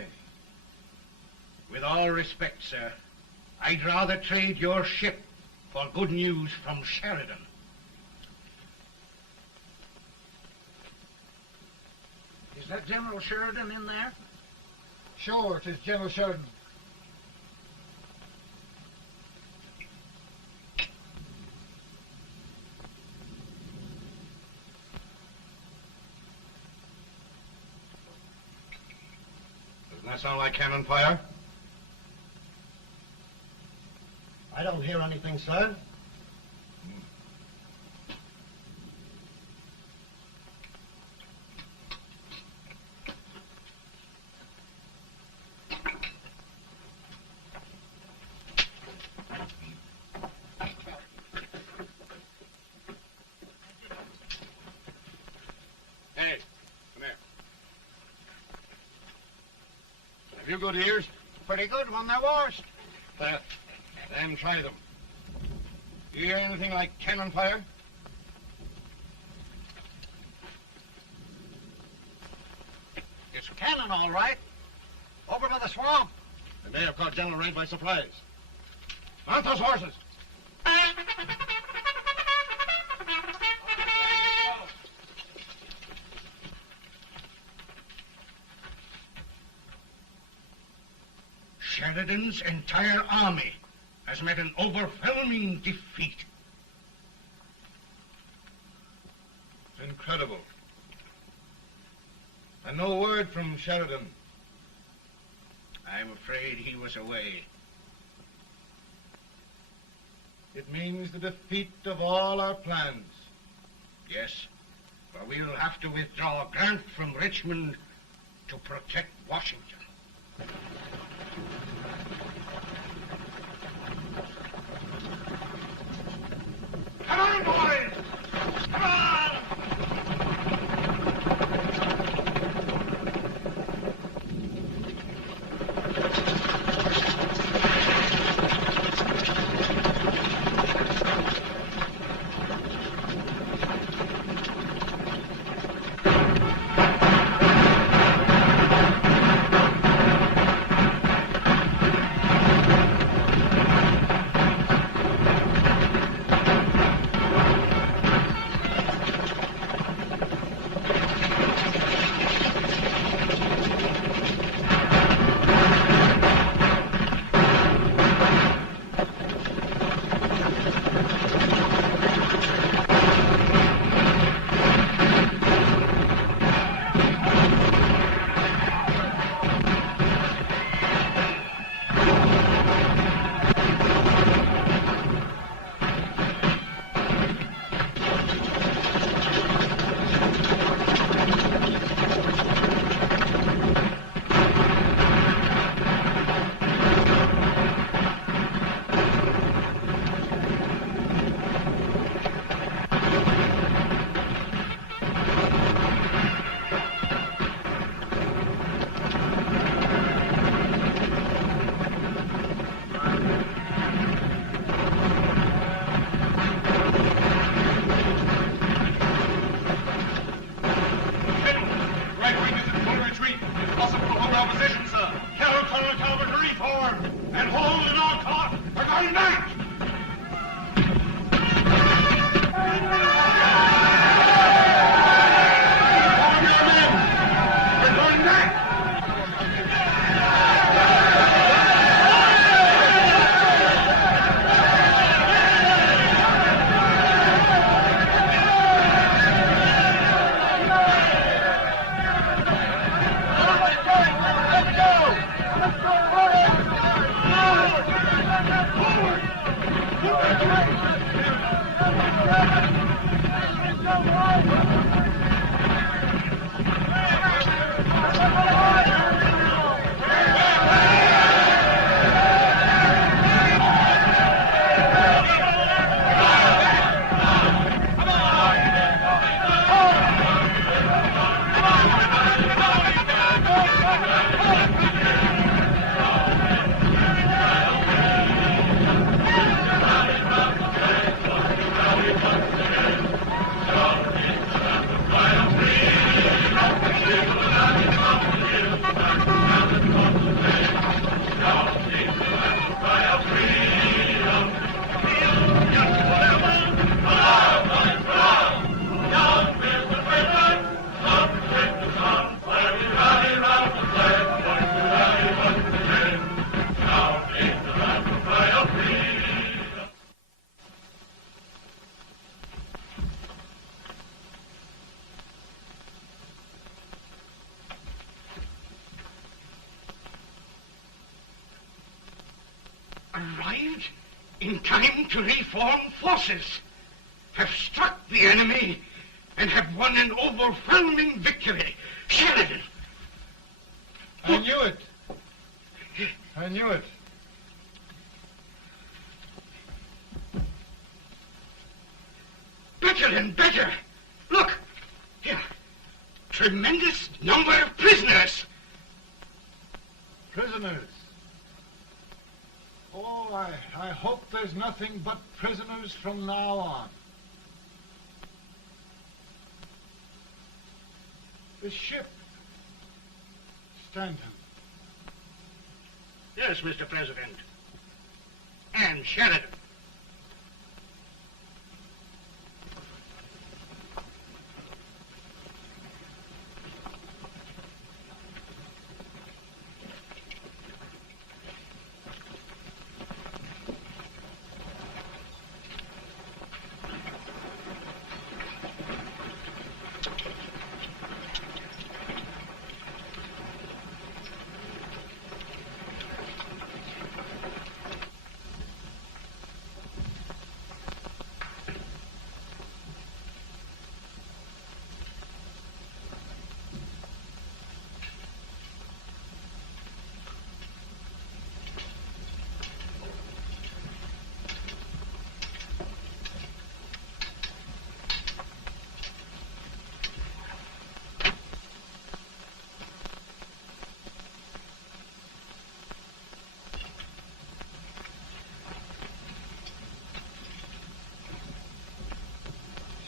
With all respect, sir, I'd rather trade your ship for good news from Sheridan. Is that General Sheridan in there? Sure, it is General Sheridan. Doesn't that sound like cannon fire? I don't hear anything, sir. Hey, come here. Have you good ears? Pretty good when they're washed. Then try them. Do you hear anything like cannon fire? It's cannon, all right. Over by the swamp. And they have caught General Rank by surprise. Mount those horses. Sheridan's entire army has met an overwhelming defeat. It's incredible. And no word from Sheridan. I'm afraid he was away. It means the defeat of all our plans. Yes, for we'll have to withdraw Grant from Richmond to protect Washington. Come on, boys! Come on! Arrived in time to reform forces, have struck the enemy, and have won an overwhelming victory. Sheridan! I knew it. I knew it. Better and better. Look, here. Tremendous number of prisoners. Prisoners. Oh, I hope there's nothing but prisoners from now on. The ship. Stanton. Yes, Mr. President. And Sheridan.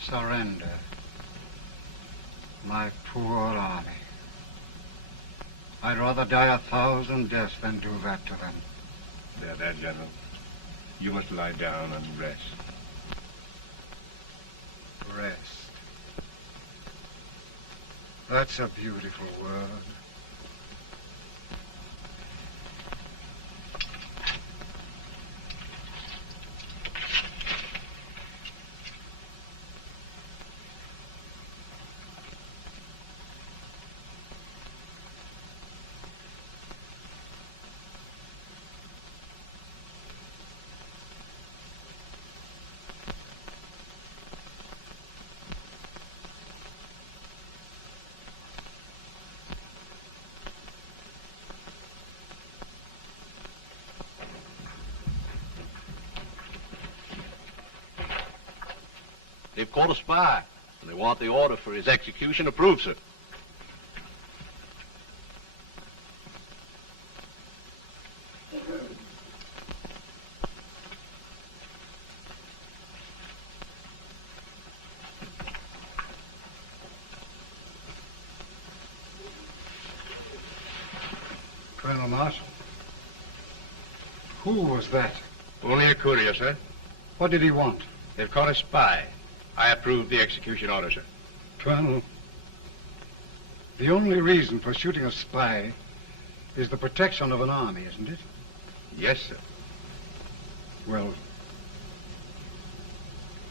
Surrender. My poor army. I'd rather die 1,000 deaths than do that to them. There, General. You must lie down and rest. Rest. That's a beautiful word. They've caught a spy, and they want the order for his execution approved, sir. Colonel Marshall. Who was that? Only a courier, sir. What did he want? They've caught a spy. I approve the execution order, sir. Colonel, the only reason for shooting a spy is the protection of an army, isn't it? Yes, sir. Well,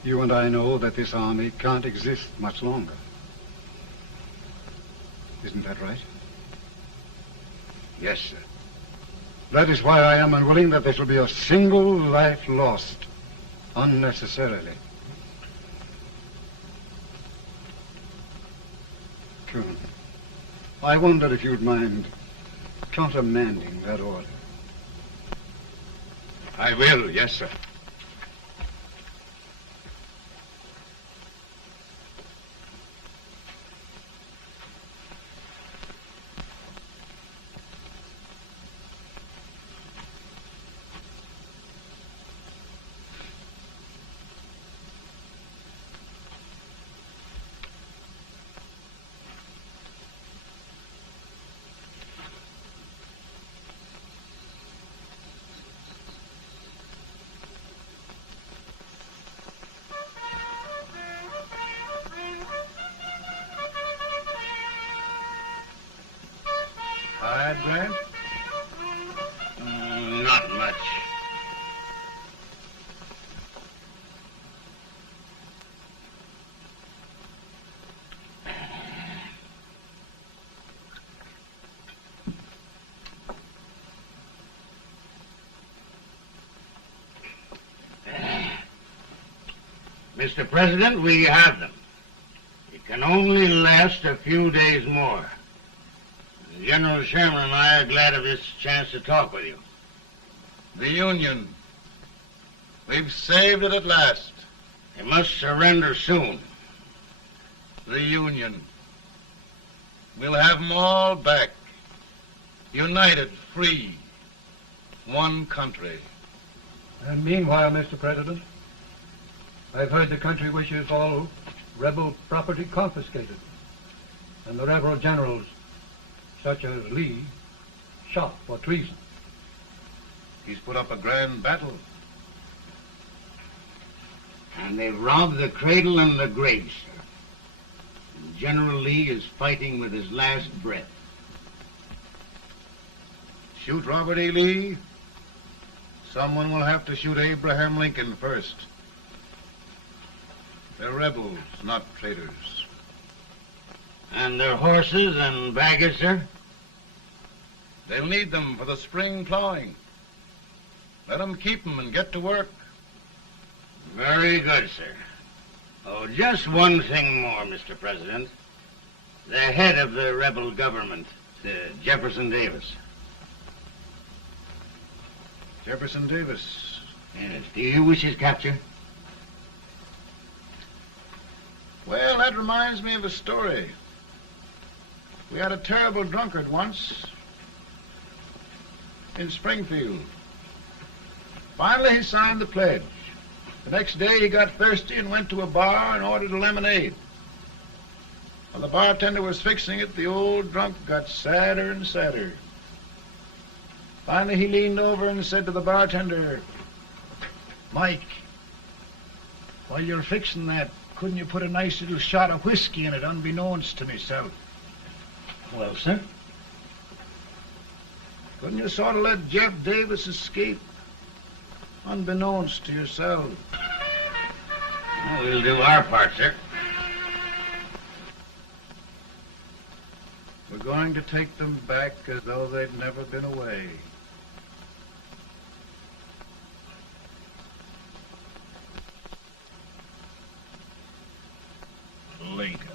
you and I know that this army can't exist much longer. Isn't that right? Yes, sir. That is why I am unwilling that there shall be a single life lost unnecessarily. Colonel, I wonder if you'd mind countermanding that order. I will, yes, sir. Mr. President, we have them. It can only last a few days more. General Sherman and I are glad of this chance to talk with you. The Union. We've saved it at last. They must surrender soon. The Union. We'll have them all back. United, free. One country. And meanwhile, Mr. President, I've heard the country wishes all rebel property confiscated, and the rebel generals, such as Lee, shot for treason. He's put up a grand battle. And they've robbed the cradle and the grave, sir. And General Lee is fighting with his last breath. Shoot Robert E. Lee? Someone will have to shoot Abraham Lincoln first. They're rebels, not traitors. And their horses and baggage, sir? They'll need them for the spring plowing. Let them keep them and get to work. Very good, sir. Oh, just one thing more, Mr. President. The head of the rebel government, Jefferson Davis. Jefferson Davis? Yes. Do you wish his capture? Well, that reminds me of a story. We had a terrible drunkard once in Springfield. Finally, he signed the pledge. The next day, he got thirsty and went to a bar and ordered a lemonade. While the bartender was fixing it, the old drunk got sadder and sadder. Finally, he leaned over and said to the bartender, "Mike, while you're fixing that, couldn't you put a nice little shot of whiskey in it, unbeknownst to myself?" Well, sir? Couldn't you sort of let Jeff Davis escape, unbeknownst to yourself? Well, we'll do our part, sir. We're going to take them back as though they'd never been away. Lincoln.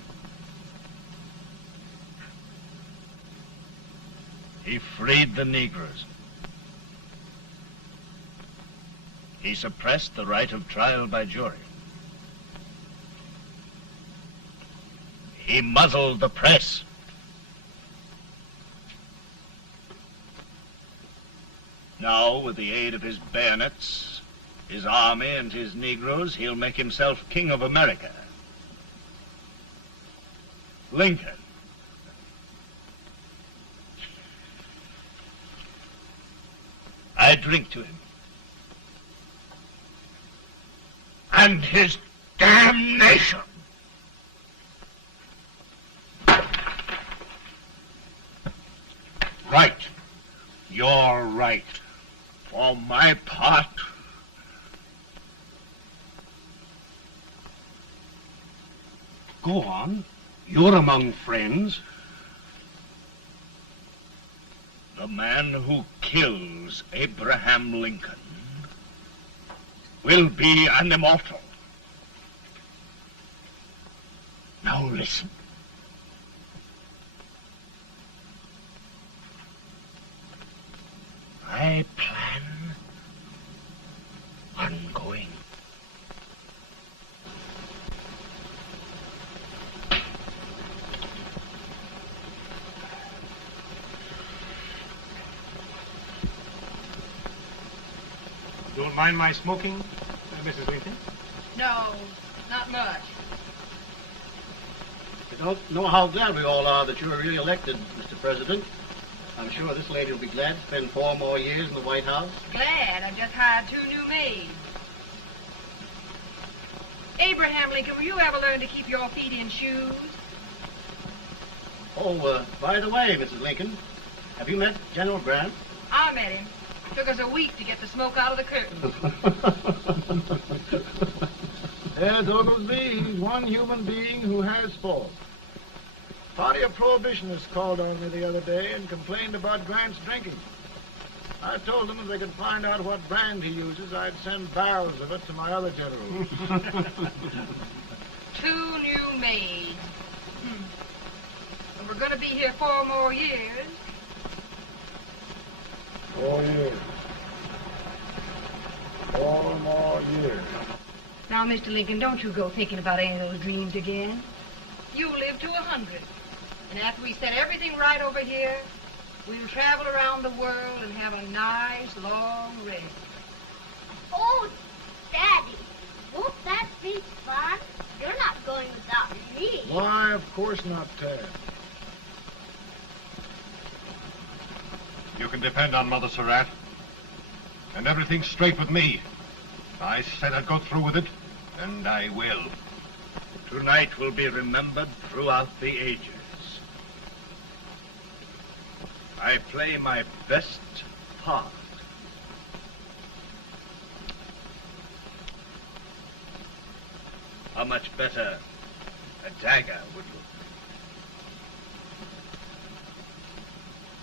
He freed the Negroes. He suppressed the right of trial by jury. He muzzled the press. Now, with the aid of his bayonets, his army, and his Negroes, he'll make himself king of America. Lincoln. I drink to him. And his damnation. Right. You're right. For my part, go on. You're among friends. The man who kills Abraham Lincoln will be an immortal. Now listen. I plan on going. Don't mind my smoking, Mrs. Lincoln? No, not much. I don't know how glad we all are that you're re-elected, Mr. President. I'm sure this lady will be glad to spend 4 more years in the White House. Glad. I've just hired 2 new maids. Abraham Lincoln, will you ever learn to keep your feet in shoes? Oh, by the way, Mrs. Lincoln, have you met General Grant? I met him. Took us a week to get the smoke out of the curtain. Yes, Oglesby, he's one human being who has faults. Party of Prohibitionists called on me the other day and complained about Grant's drinking. I told them if they could find out what brand he uses, I'd send barrels of it to my other generals. 2 new maids. And we're going to be here 4 more years. 4 years. 4 more years. Now, Mr. Lincoln, don't you go thinking about any of those dreams again. You live to 100. And after we set everything right over here, we'll travel around the world and have a nice, long rest. Oh, Daddy, won't that be fun? You're not going without me. Why, of course not, Tad. You can depend on Mother Surratt. And everything's straight with me. I said I'd go through with it, and I will. Tonight will be remembered throughout the ages. I play my best part. How much better a dagger would look.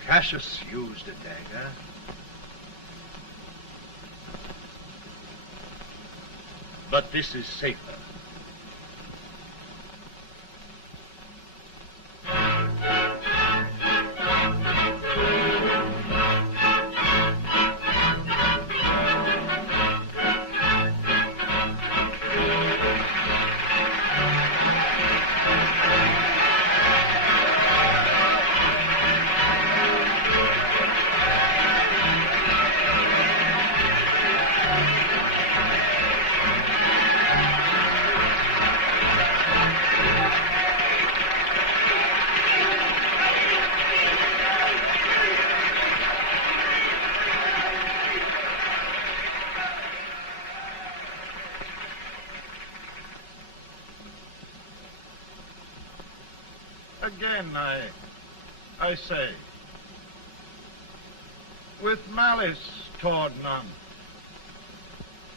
Cassius used a dagger. But this is safer. Again, I say, with malice toward none,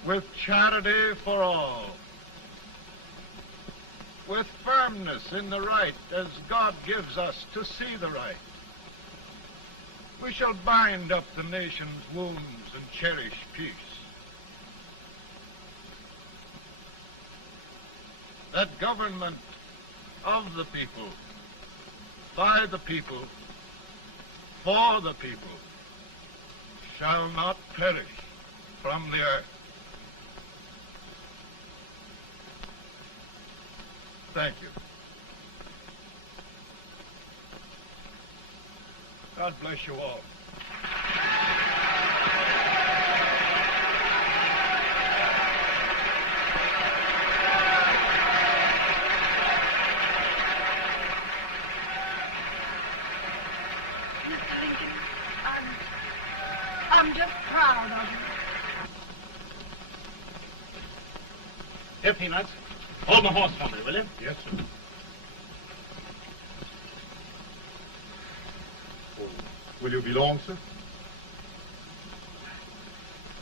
with charity for all, with firmness in the right as God gives us to see the right, we shall bind up the nation's wounds and cherish peace. That government of the people, by the people, for the people, shall not perish from the earth. Thank you. God bless you all. I'm just proud of you. Here, Peanuts. Hold my horse for me, will you? Yes, sir. Oh, will you be long, sir?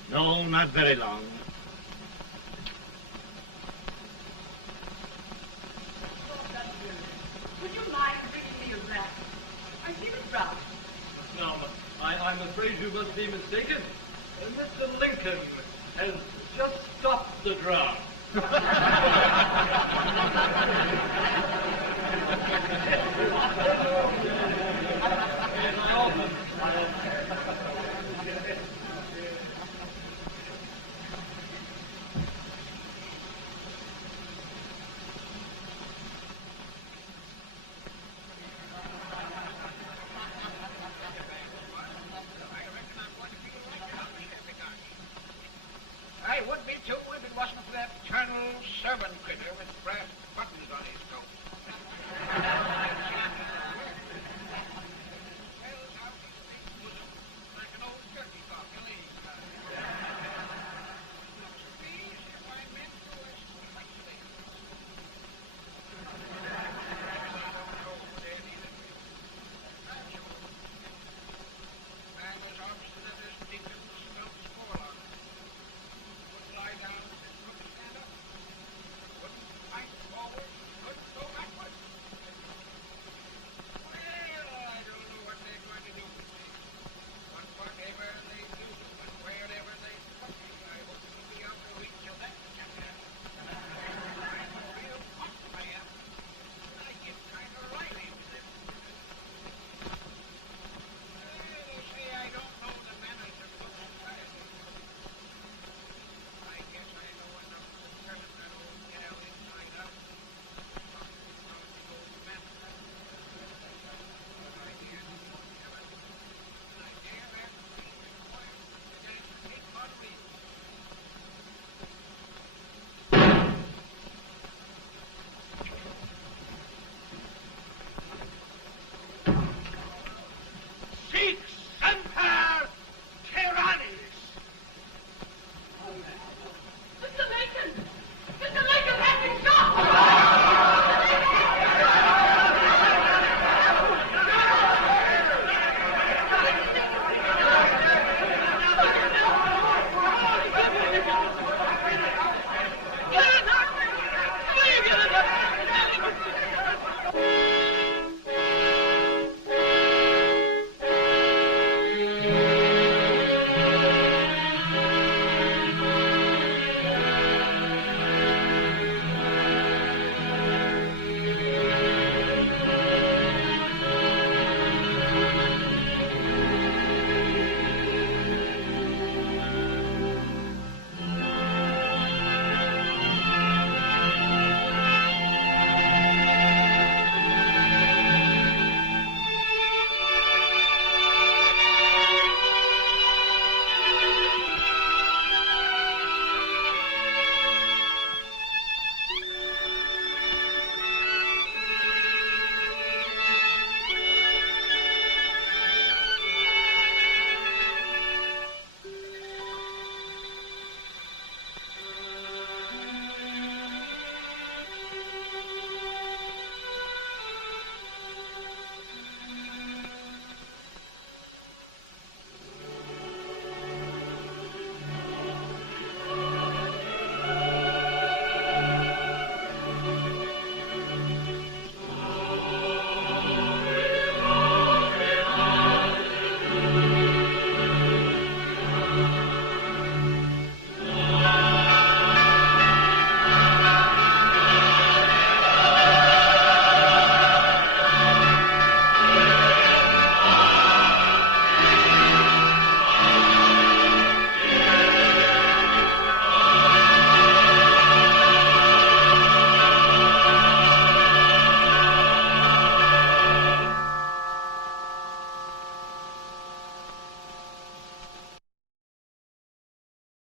No, not very long. Would you mind bringing me a wrap? I feel it brown. No, I'm afraid you must be mistaken. Mr. Lincoln has just stopped the draft. I would be too if it wasn't for that Colonel servant critter with brass buttons on his coat.